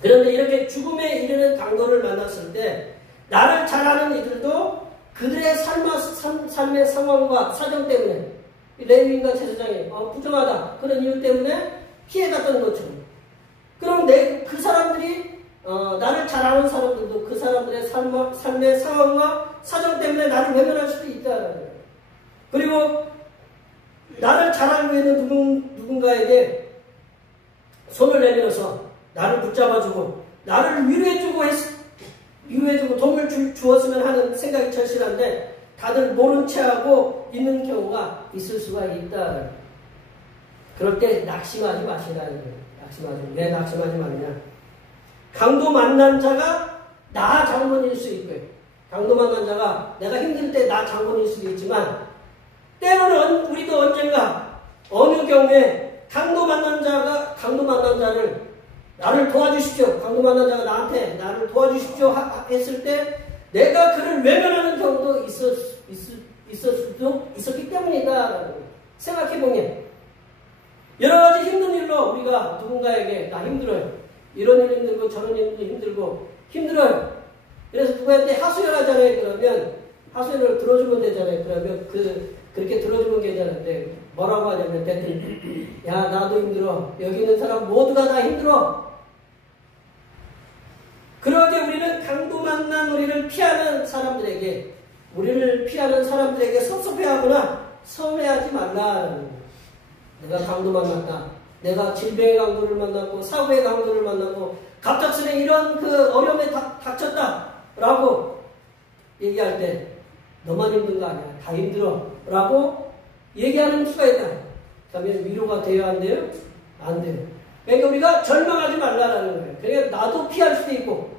그런데 이렇게 죽음에 이르는 강도를 만났을 때 나를 잘 아는 이들도 그들의 삶의 상황과 사정 때문에 레위인과 제사장이 부정하다 그런 이유 때문에 피해갔던 것처럼 그럼 그 사람들이 나를 잘 아는 사람들도 그 사람들의 삶의 상황과 사정 때문에 나를 외면할 수도 있다는 거예요. 그리고 나를 잘 알고 있는 누군가에게 손을 내밀어서 나를 붙잡아주고 나를 위로해주고 도움을 주었으면 하는 생각이 절실한데 다들 모른 체하고 있는 경우가 있을 수가 있다. 그럴 때 낙심하지 마시라는 거예요. 왜 낙심하지 마느냐? 강도 만난 자가 나 장본일 수 있고요. 강도 만난 자가 내가 힘들 때 나 장본일 수도 있지만 때로는 우리도 언젠가 어느 경우에 강도 만난 자를 나를 도와주십시오. 강도 만난 자가 나한테 나를 도와주십시오 했을 때 내가 그를 외면하는 경우도 있었기 때문이다. 생각해보면 여러 가지 힘든 일로 우리가 누군가에게 나 힘들어요. 이런 일 힘들고 저런 일도 힘들고 힘들어요. 그래서 누구한테 하소연하잖아요. 그러면 하소연을 들어주면 되잖아요. 그러면 그렇게 들어주면 되잖아요. 뭐라고 하냐면 대뜸 야 나도 힘들어. 여기 있는 사람 모두가 다 힘들어. 그러게 우리는 강도 만난 우리를 피하는 사람들에게 섭섭해하거나 서운해하지 말라. 내가 강도 만났다. 내가 질병의 강도를 만났고 사고의 강도를 만났고 갑작스레 이런 그 어려움에 닥쳤다 라고 얘기할 때 너만 힘든 거 아니야. 다 힘들어 라고 얘기하는 수가 있다. 그러면 위로가 돼야 안 돼요? 안 돼요. 그러니까 우리가 절망하지 말라라는 거예요. 그러니까 나도 피할 수도 있고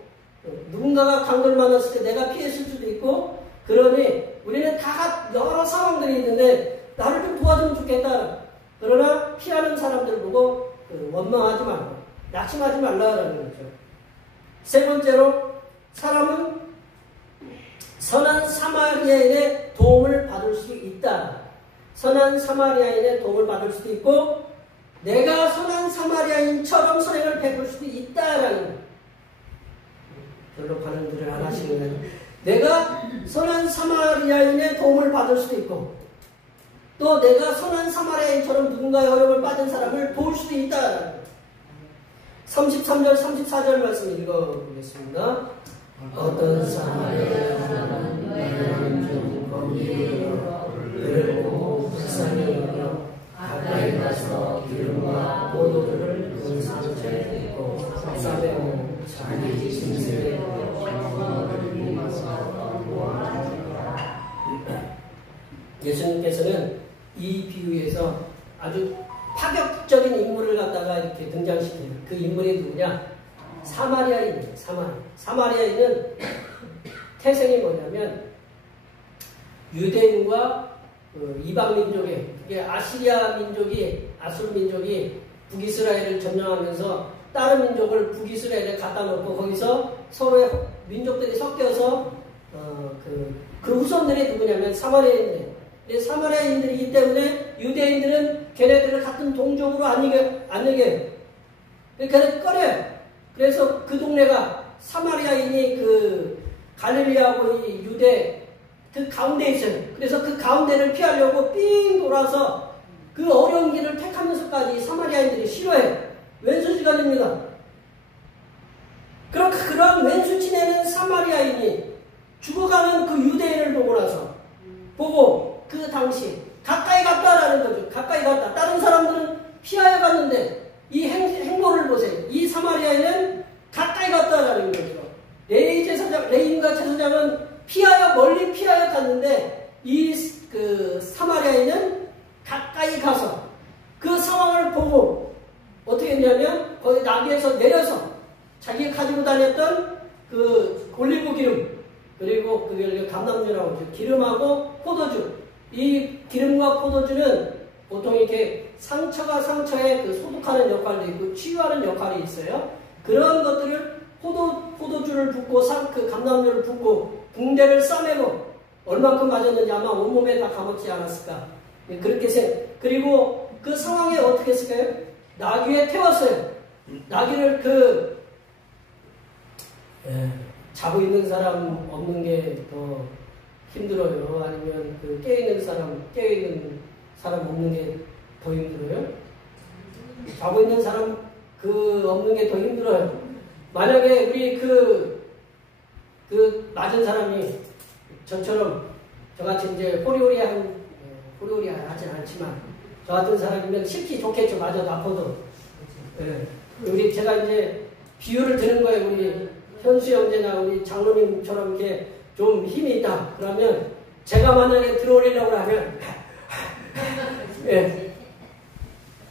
누군가가 강도를 만났을 때 내가 피했을 수도 있고 그러니 우리는 다 여러 상황들이 있는데 나를 좀 도와주면 좋겠다. 그러나 피하는 사람들 보고 원망하지 말고 낙심하지 말라라는 거죠. 세 번째로 사람은 선한 사마리아인의 도움을 받을 수 있다. 선한 사마리아인의 도움을 받을 수도 있고 내가 선한 사마리아인처럼 선행을 베풀 수도 있다라는 거예요. 별로 반응들을 안 하시는 내가 선한 사마리아인의 도움을 받을 수도 있고 또 내가 선한 사마리아인처럼 누군가의 어려움을 빠진 사람을 도울 수도 있다. 33절 34절 말씀 읽어보겠습니다. 어떤 사마리아인은 내는 거기로 그를 보고 불쌍히 여겨 가까이 가서 기름과 포도주를 그 상처에 붓고 싸매고 자기 짐승에 예수님께서는 이 비유에서 아주 파격적인 인물을 갖다가 이렇게 등장시켜요. 그 인물이 누구냐? 사마리아인이에요. 사마리아인은 태생이 뭐냐면 유대인과 이방 민족의 아수르 민족이 북이스라엘을 점령하면서 다른 민족을 북이스라엘에 갖다 놓고 거기서 서로의 민족들이 섞여서 그 후손들이 누구냐면 사마리아인들. 사마리아인들이기 때문에 유대인들은 걔네들을 같은 동족으로 안 여겨요. 그러니까 꺼려요. 그래서 그 동네가 사마리아인이 그 갈릴리하고 이 유대 그 가운데 있어요. 그래서 그 가운데를 피하려고 삥 돌아서 그 어려운 길을 택하면서까지 사마리아인들이 싫어해요. 왼수지간입니다. 그런 왼수 지내는 사마리아인이 죽어가는 그 유대인을 보고 그 당시 가까이 갔다라는 거죠. 가까이 갔다. 다른 사람들은 피하여 갔는데 이 행보를 보세요. 이 사마리아인은 가까이 갔다라는 거죠. 레인과 제사장은 멀리 피하여 갔는데 그 사마리아인은 가까이 가서 그 상황을 보고 어떻게 했냐면 거기 나귀에서 내려서 자기가 가지고 다녔던 그 올리브 기름 그리고 그게 감람유라고 하죠. 기름하고 포도주. 이 기름과 포도주는 보통 이렇게 상처가 상처에 그 소독하는 역할도 있고 치유하는 역할이 있어요. 그런 것들을 포도주를 붓고 그 감람유를 붓고 붕대를 싸매고 얼만큼 맞았는지 아마 온몸에 다 감았지 않았을까. 그렇게 그리고 그 상황에 어떻게 했을까요? 나귀에 태웠어요. 나귀를 자고 있는 사람 없는 게 더 힘들어요? 아니면 깨어있는 사람 없는 게 더 힘들어요? 자고 있는 사람 없는 게 더 힘들어요. 만약에 우리 맞은 사람이 저처럼 저같이 이제 호리호리하진 않지만 저 같은 사람이면 쉽지 좋겠죠. 맞아도 아파도. 제가 이제 비유를 드는 거예요. 우리 현수 형제나 우리 장로님처럼 이렇게 좀 힘이 있다. 그러면 제가 만약에 들어올리려고 하면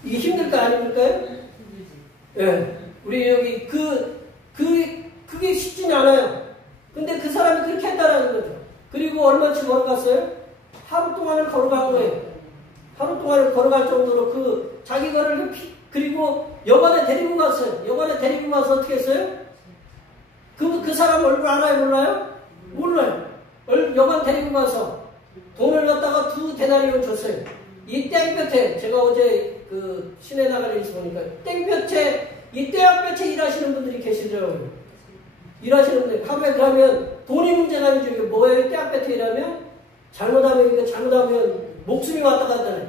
이게 힘들 거 아닙니까요? 우리 여기 그게 쉽지는 않아요. 근데 그 사람이 그렇게 했다라는 거죠. 그리고 얼마치 걸어갔어요? 하루 동안을 걸어간 거예요. 하루 동안을 걸어갈 정도로 자기 거를 그리고 여관에 데리고 갔어요. 여관에 데리고 가서 어떻게 했어요? 그 사람 얼굴 알아요? 몰라요? 몰라요. 여관 데리고 가서 돈을 갖다가 2데나리온 줬어요. 이 땡볕에, 제가 어제 시내 나가서 보니까 땡볕에, 이 땡볕에 일하시는 분들이 계시더라고요. 일하시는 분들. 하루에 그러면 돈이 문제가 아니죠. 이게 뭐예요? 땡볕에 일하면? 잘못하면 목숨이 왔다 갔다 해요.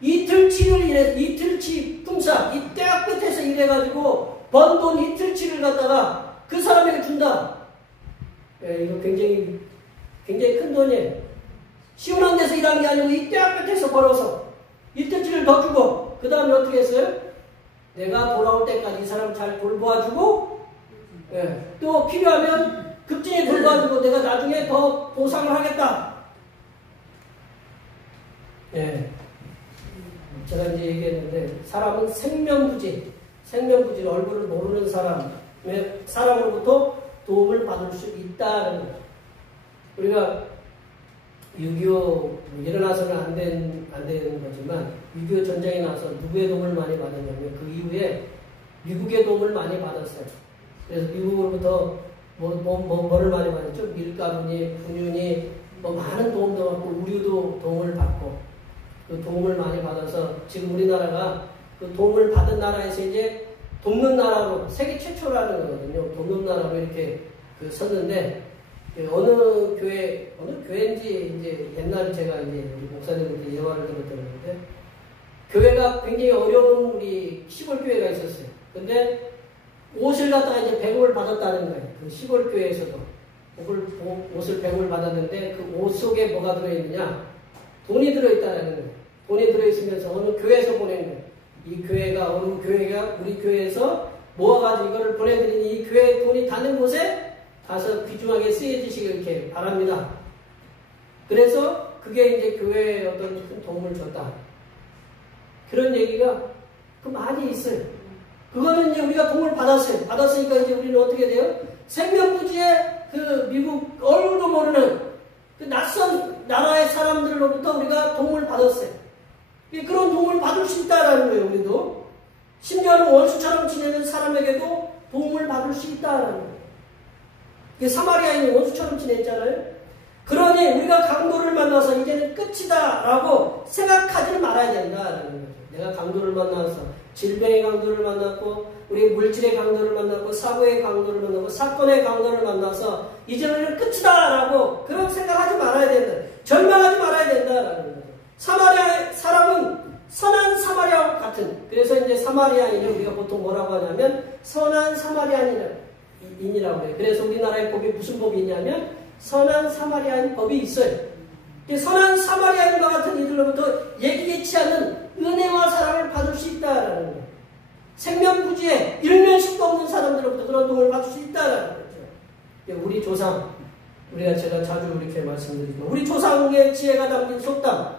이틀치 품삯, 이 땡볕에서 일해가지고 번 돈 이틀치를 갖다가 그 사람에게 준다. 이거 굉장히 큰 돈이에요. 시원한 데서 일한 게 아니고 이 떼약볕에서 벌어서 이틀치를 더 주고 그 다음에 어떻게 했어요? 내가 돌아올 때까지 이 사람 잘 돌보아주고 또 필요하면 급진히 돌봐주고 내가 나중에 더 보상을 하겠다. 제가 이제 얘기했는데 사람은 생명부지 얼굴을 모르는 사람으로부터 도움을 받을 수 있다는 거죠. 우리가 6.25 일어나서는 안 되는 거지만 6.25 전쟁이 나서 누구의 도움을 많이 받았냐면 그 이후에 미국의 도움을 많이 받았어요. 그래서 미국으로부터 뭐를 많이 받았죠? 밀가루니 분유니 많은 도움도 받고 우류도 도움을 받고 그 도움을 많이 받아서 지금 우리나라가 그 도움을 받은 나라에서 이제 돕는 나라로 세계 최초라는 거거든요. 돕는 나라로 이렇게 섰는데 어느 교회인지 이제 옛날에 제가 이제 우리 목사님한테 예화를 들었는데 교회가 굉장히 어려운 우리 시골 교회가 있었어요. 근데 옷을 갖다가 이제 배급을 받았다는 거예요. 그 시골 교회에서도 옷을 배급을 받았는데 그 옷 속에 뭐가 들어있느냐? 돈이 들어있다는 거예요. 돈이 들어있으면서 어느 교회에서 보낸 거예요. 이 교회가 어느 교회가 우리 교회에서 모아가지고 이거를 보내드리니 이 교회 돈이 닿는 곳에 가서 귀중하게 쓰여지시길 이렇게 바랍니다. 그래서 그게 이제 교회에 어떤 큰 도움을 줬다. 그런 얘기가 많이 있어요. 그거는 이제 우리가 도움을 받았어요. 받았으니까 이제 우리는 어떻게 돼요? 생명부지의 미국 얼굴도 모르는 그 낯선 나라의 사람들로부터 우리가 도움을 받았어요. 그런 도움을 받을 수 있다라는 거예요, 우리도. 심지어는 원수처럼 지내는 사람에게도 도움을 받을 수 있다라는 거예요. 사마리아인이 원수처럼 지냈잖아요. 그러니 우리가 강도를 만나서 이제는 끝이다라고 생각하지 말아야 된다라는 거죠. 내가 강도를 만나서 질병의 강도를 만났고 우리 물질의 강도를 만났고 사고의 강도를 만나고 사건의 강도를 만나서 이제는 끝이다라고 그런 생각하지 말아야 된다. 절망하지 말아야 된다라는 거죠. 사마리아 사람은 선한 사마리아와 같은, 그래서 이제 사마리아인을 우리가 보통 뭐라고 하냐면 선한 사마리아인이라고 해요. 그래서 우리나라의 법이 무슨 법이 있냐면 선한 사마리아인 법이 있어요. 선한 사마리아인과 같은 이들로부터 예기치 않은 은혜와 사랑을 받을 수 있다라는 거예요. 생명부지에 일면식도 없는 사람들로부터 그런 도움을 받을 수 있다라는 거죠. 우리 조상, 제가 자주 이렇게 말씀드리지만 우리 조상의 지혜가 담긴 속담,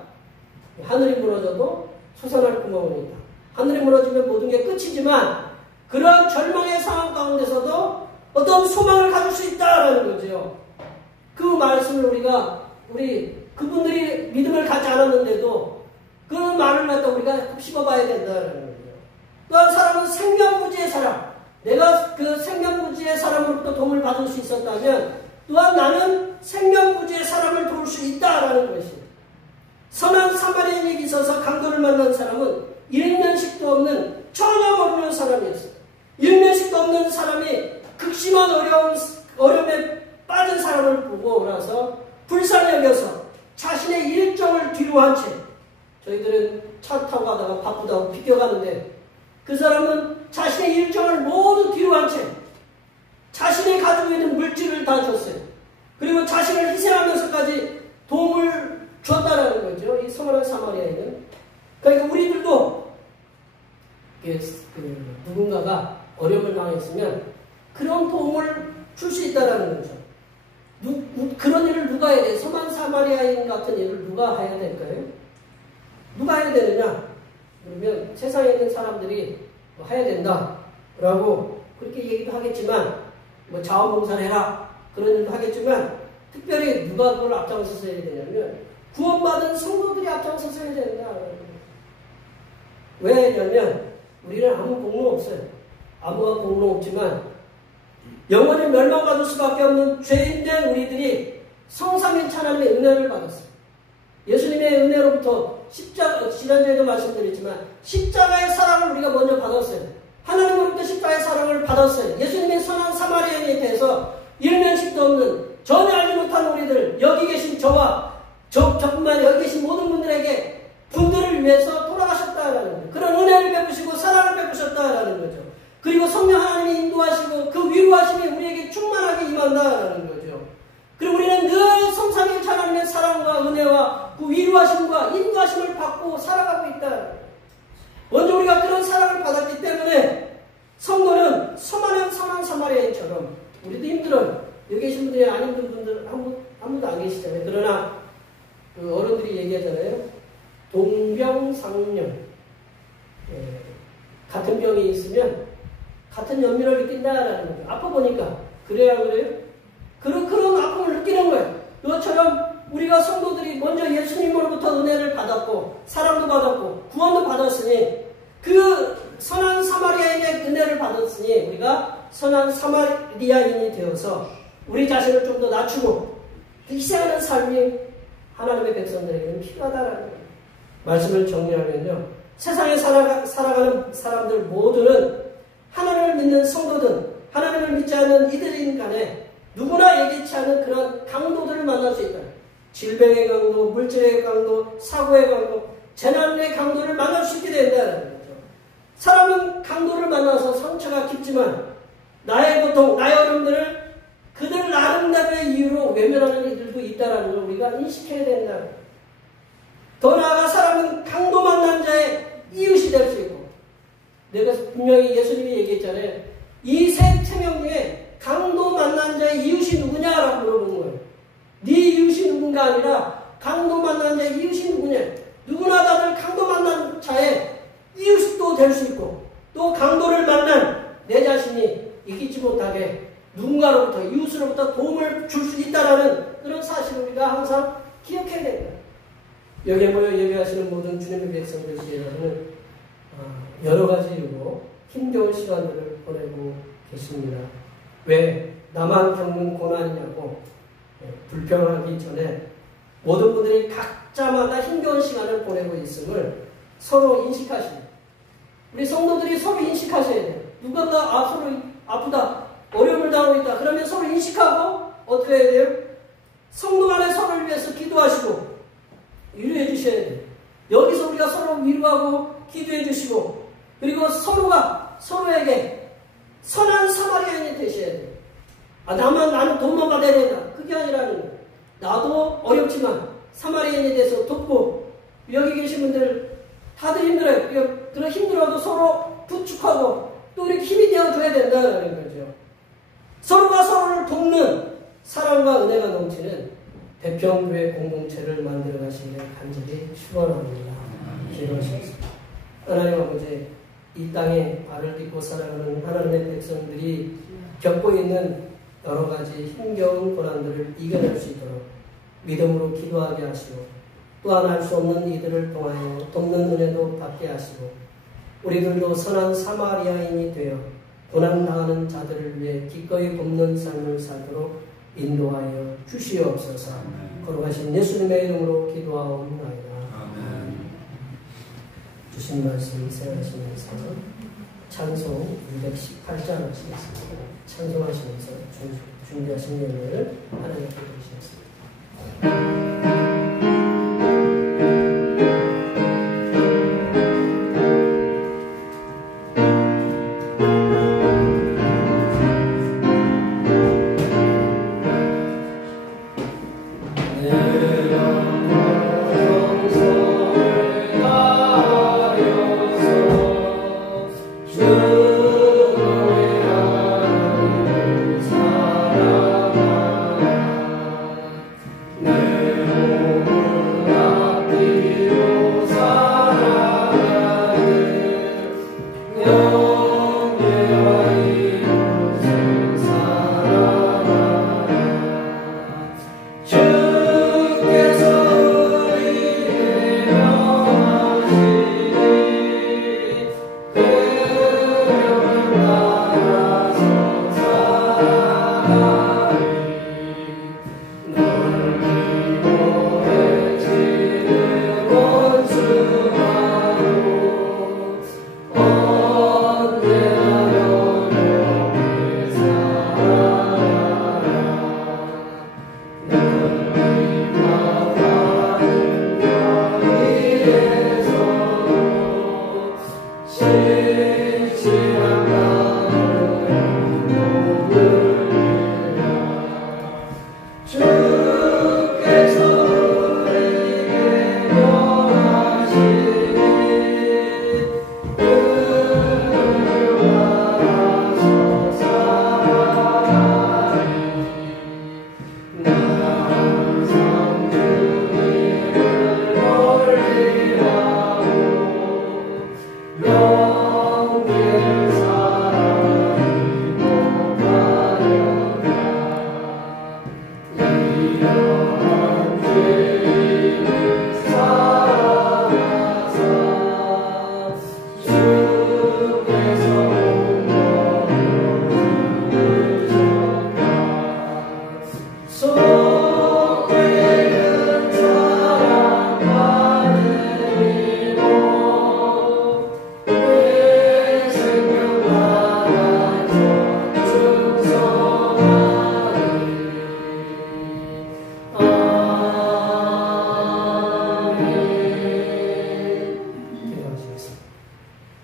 하늘이 무너져도 솟아날 구멍은 있다. 하늘이 무너지면 모든 게 끝이지만 그런 절망의 상황 가운데서도 어떤 소망을 가질 수 있다라는 거죠. 그 말씀을 우리 그분들이 믿음을 갖지 않았는데도 그 말을 갖다 우리가 곱씹어봐야 된다는 거죠. 또한 사람은 생명부지의 사람, 내가 그 생명부지의 사람으로부터 도움을 받을 수 있었다면 또한 나는 생명부지의 사람을 도울 수 있다라는 것이에요. 선한 사마리아인에게 있어서 강도를 만난 사람은 일면식도 없는 전혀 모르는 사람이었어요. 일면식도 없는 사람이 극심한 어려움에 빠진 사람을 보고 나서 불쌍히 여겨서 자신의 일정을 뒤로 한 채, 저희들은 차 타고 가다가 바쁘다고 비껴가는데 그 사람은 자신의 일정을 모두 뒤로 한 채 자신이 가지고 있는 물질을 다 줬어요. 그리고 자신을 희생하면서까지 도움을 줬다라는 거죠. 이 선한 사마리아인은. 그러니까 우리들도 누군가가 어려움을 당했으면 그런 도움을 줄 수 있다라는 거죠. 그런 일을 누가 해야 돼? 선한 사마리아인 같은 일을 누가 해야 될까요? 누가 해야 되느냐? 그러면 세상에 있는 사람들이 해야 된다라고 그렇게 얘기도 하겠지만 자원봉사를 해라 그런 일도 하겠지만 특별히 누가 그걸 앞장서서 해야 되냐면 구원받은 성도들이 앞장서서 해야 된다. 왜 했냐면 우리는 아무 공로 없어요. 아무가 공로 없지만 영원히 멸망받을 수밖에 없는 죄인된 우리들이 성삼위일체 하나님의 은혜를 받았어요. 예수님의 은혜로부터 지난주에도 말씀드렸지만 십자가의 사랑을 우리가 먼저 받았어요. 하나님으로부터 십자가의 사랑을 받았어요. 예수님의 선한 사마리아인에 대해서 일면식도 없는 전혀 알지 못한 우리들, 여기 계신 저뿐만 여기 계신 모든 분들을 위해서 돌아가셨다라는 거예요. 그런 은혜를 베푸시고 사랑을 베푸셨다라는 거죠. 그리고 성령 하나님이 인도하시고 그 위로하심이 우리에게 충만하게 임한다라는 거죠. 그리고 우리는 늘 성삼위일체 하나님의 사랑과 은혜와 그 위로하심과 인도하심을 받고 살아가고 있다. 먼저 우리가 그런 사랑을 받았기 때문에 성도는 선한 사마리아인처럼 우리도 힘들어요. 여기 계신 분들이 안 힘든 분들 아무도 안 계시잖아요. 그러나 그 어른들이 얘기하잖아요. 동병상련. 같은 병이 있으면 같은 연민을 느낀다라는 거죠. 아파 보니까 그래야 그래요? 그런 아픔을 느끼는 거예요. 그것처럼 우리가 성도들이 먼저 예수님으로부터 은혜를 받았고 사랑도 받았고 구원도 받았으니 그 선한 사마리아인의 은혜를 받았으니 우리가 선한 사마리아인이 되어서 우리 자신을 좀 더 낮추고 희생하는 삶이 하나님의 백성들에게는 필요하다라는 거예요. 말씀을 정리하면요. 세상에 살아가는 사람들 모두는 하나님을 믿는 성도든 하나님을 믿지 않는 이들인 간에 누구나 예기치 않은 그런 강도들을 만날 수 있다. 질병의 강도, 물질의 강도, 사고의 강도, 재난의 강도를 만날 수 있게 된다는 거죠. 사람은 강도를 만나서 상처가 깊지만 나의 고통, 나의 어려움들을 그들 나름대로의 이유로 외면하는 이들도 있다는 걸 우리가 인식해야 된다는 거예요. 더 나아가 사람은 강도 만난 자의 이웃이 될 수 있고 내가 분명히 예수님이 얘기했잖아요. 이 세 명 중에 강도 만난 자의 이웃이 누구냐라고 물어본 거예요. 네 이웃이 누군가 아니라 강도 만난 자의 이웃이 누구냐. 누구나 다들 강도 만난 자의 이웃도 될 수 있고 또 강도를 만난 내 자신이 이기지 못하게 누군가로부터 이웃으로부터 도움을 줄 수 있다는 그런 사실을 우리가 항상 기억해야 됩니다. 여기에 모여 예배하시는 모든 주님의 백성들께서는 여러 가지 이유로 힘겨운 시간들을 보내고 계십니다. 왜 나만 겪는 고난이냐고 불평하기 전에 모든 분들이 각자마다 힘겨운 시간을 보내고 있음을 서로 인식하시고, 우리 성도들이 서로 인식하셔야 돼요. 누군가 서로 아프다, 어려움을 당하고 있다. 그러면 서로 인식하고 어떻게 해야 돼요? 성도 간에 서로를 위해서 기도하시고 위로해 주셔야 돼요. 여기서 우리가 서로 위로하고 기도해 주시고, 그리고 서로가 서로에게 선한 사마리아인이 되셔야 돼요. 나는 돈만 받아야 된다. 그게 아니라는 거예요. 나도 어렵지만 사마리아인에 대해서 돕고, 여기 계신 분들 다들 힘들어요. 그런 힘들어도 서로 부축하고 또 이렇게 힘이 되어줘야 된다는 거죠. 서로가 서로를 돕는 사랑과 은혜가 넘치는 대평교회 공동체를 만들어 가시기를 간절히 축원합니다. 기도하시겠습니다. 하나님 아버지, 이 땅에 발을 딛고 살아가는 하나님의 백성들이 겪고 있는 여러 가지 힘겨운 고난들을 이겨낼 수 있도록 믿음으로 기도하게 하시고, 또한 할 수 없는 이들을 통하여 돕는 은혜도 받게 하시고, 우리들도 선한 사마리아인이 되어 고난당하는 자들을 위해 기꺼이 돕는 삶을 살도록 인도하여 주시옵소서. 거룩하신 예수님의 이름으로 기도하옵나이다. 주신 말씀 생각하시면서 찬송 218장 하시겠습니다. 찬송하시면서 준비하신 예물을 하나님께 드리시겠습니다.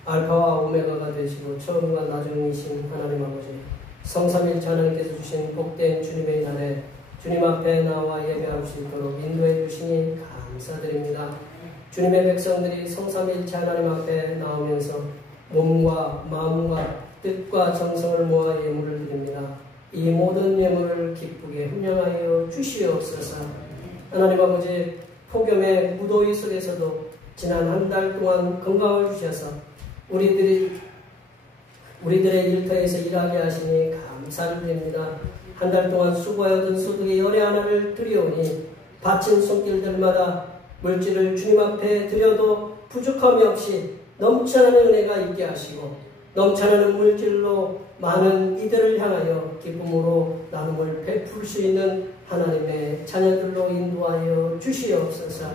알파와 오메가가 되시고 처음과 나중이신 하나님 아버지, 성삼일체 하나님께서 주신 복된 주님의 날에 주님 앞에 나와 예배할 수 있도록 인도해 주시니 감사드립니다. 주님의 백성들이 성삼일체 하나님 앞에 나오면서 몸과 마음과 뜻과 정성을 모아 예물을 드립니다. 이 모든 예물을 기쁘게 훈련하여 주시옵소서. 하나님 아버지, 폭염의 무더위 속에서도 지난 한 달 동안 건강을 주셔서 우리들의 일터에서 일하게 하시니 감사를 드립니다. 한 달 동안 수고하여 얻은 소득의 열의 하나를 드리오니 바친 손길들마다 물질을 주님 앞에 드려도 부족함이 없이 넘쳐나는 은혜가 있게 하시고, 넘쳐나는 물질로 많은 이들을 향하여 기쁨으로 나눔을 베풀 수 있는 하나님의 자녀들로 인도하여 주시옵소서.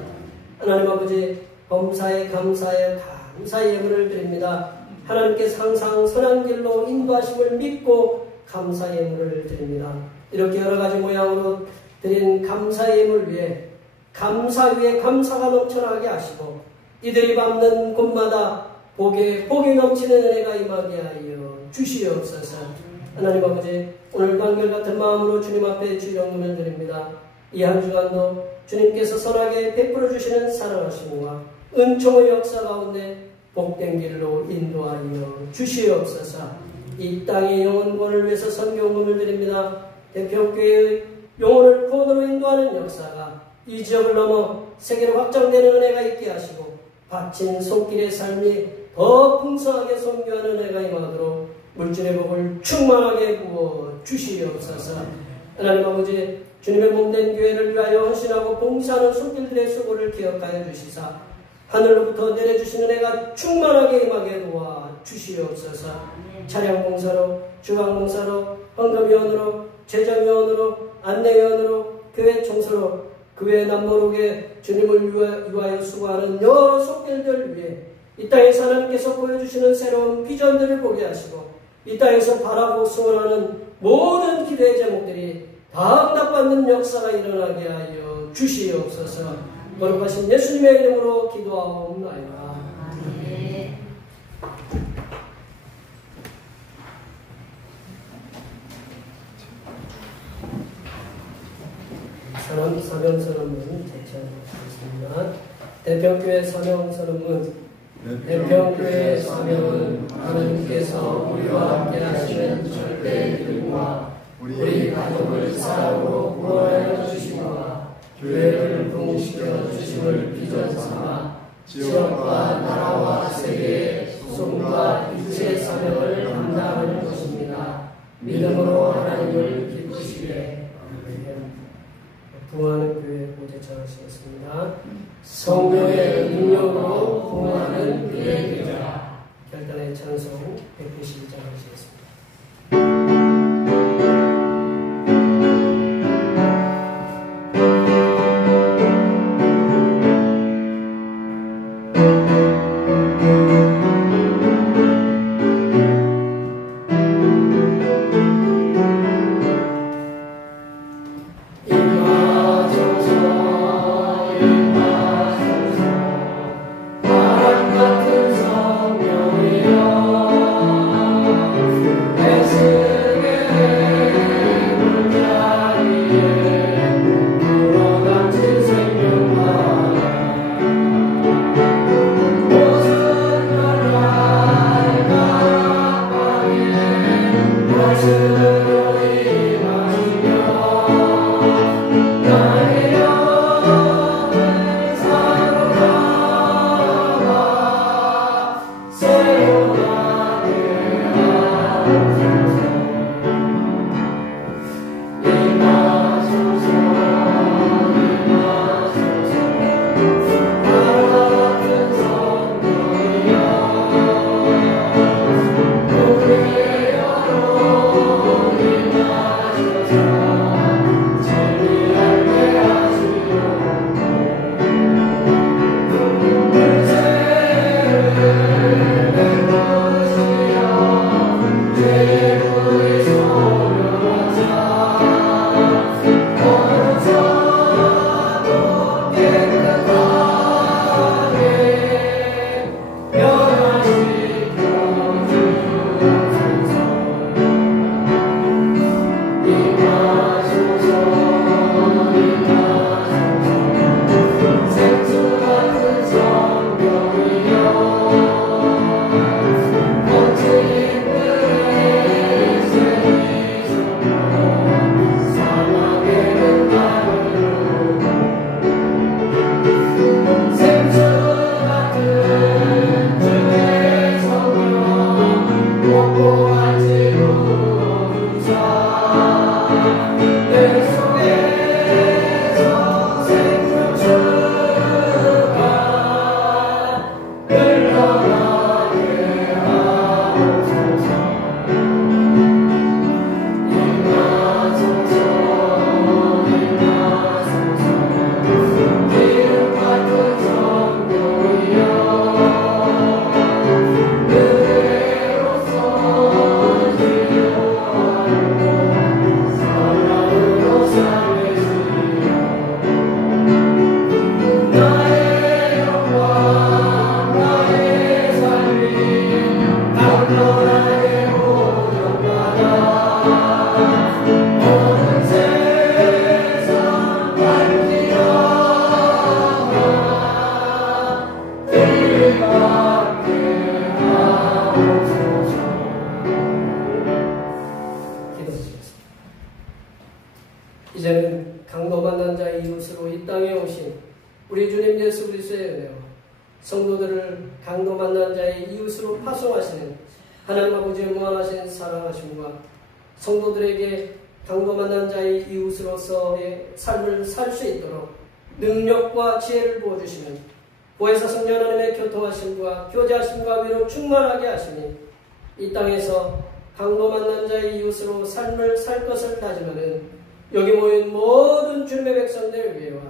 하나님 아버지, 범사에 감사하여 감사의 예물을 드립니다. 하나님께서 항상 선한 길로 인도하심을 믿고 감사의 예물을 드립니다. 이렇게 여러 가지 모양으로 드린 감사의 예물 위에 감사 위에 감사가 넘쳐나게 하시고 이들이 밟는 곳마다 복이 넘치는 은혜가 임하게 하여 주시옵소서. 하나님 아버지, 오늘 한결같은 마음으로 주님 앞에 주영문을 드립니다. 이 한 주간도 주님께서 선하게 베풀어 주시는 사랑하심과 은총의 역사 가운데 복된 길로 인도하여 주시옵소서. 이 땅의 영혼권을 위해서 선교문을 드립니다. 대평교회의 영혼을 구원으로 인도하는 역사가 이 지역을 넘어 세계로 확장되는 은혜가 있게 하시고 바친 손길의 삶이 더 풍성하게 선교하는 은혜가 임하도록 물질의 복을 충만하게 부어 주시옵소서. 하나님 아버지, 주님의 몸된 교회를 위하여 헌신하고 봉사하는 손길들의 수고를 기억하여 주시사 하늘로부터 내려주시는 은혜가 충만하게 임하게 도와 주시옵소서. 차량 봉사로, 주방 봉사로, 헌금위원으로, 제자위원으로, 안내위원으로, 교회 청소로, 교회 남모르게 주님을 위하여 수고하는 여러 손길들 위해 이 땅에서 하나님께서 보여주시는 새로운 비전들을 보게 하시고 이 땅에서 바라고 소원하는 모든 기도의 제목들이 다 응답받는 역사가 일어나게 하여 주시옵소서. 거룩하신 예수님의 이름으로 기도하옵나이다. 사명선언문 제시하겠습니다. 대평교회 사명선언문. 대평교회 사명은 하나님께서 우리와 함께 하시는 절대의 이름과 우리 가족을 사랑으로 구원하여 주시고 교회를 부흥시켜 주심을 비전 삼아 지역과 나라와 세계의 소송과 일체의 사명을 감당하는 것입니다. 믿음으로 하나님을 기쁘시게. 부흥하는 교회 모두 전하시겠습니다. 성령의 능력으로 부흥하는 교회 교자. 결단의 찬송 192장 하시겠습니다. 바람 같은 성령이여 되어 성도들을 강도 만난 자의 이웃으로 파송하시는 하나님 아버지의 무한하신 사랑하심과 성도들에게 강도 만난 자의 이웃으로서의 삶을 살 수 있도록 능력과 지혜를 부어주시는 보혜사 성령 하나님의 교통하심과 교제하심과 위로 충만하게 하시니 이 땅에서 강도 만난 자의 이웃으로 삶을 살 것을 다짐하는 여기 모인 모든 주님의 백성들 위해와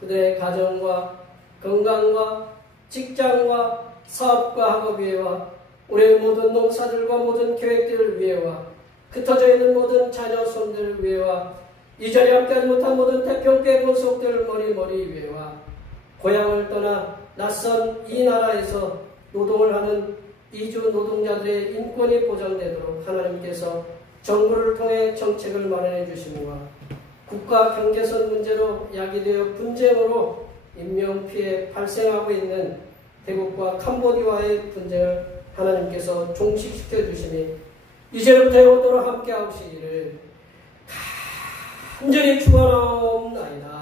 그들의 가정과 건강과 직장과 사업과 학업 위에와 우리의 모든 농사들과 모든 계획들을 위해와 흩어져 있는 모든 자녀 손들 위에와 이 자리에 함께하지 못한 모든 태평교회 본속들 머리 위에와 고향을 떠나 낯선 이 나라에서 노동을 하는 이주 노동자들의 인권이 보장되도록 하나님께서 정부를 통해 정책을 마련해 주심과 국가 경계선 문제로 야기되어 분쟁으로 인명피해 발생하고 있는 대국과 캄보디아와의 분쟁을 하나님께서 종식시켜 주시니 이제부터 영원토록 함께 하시기를 간절히 축원하옵나이다.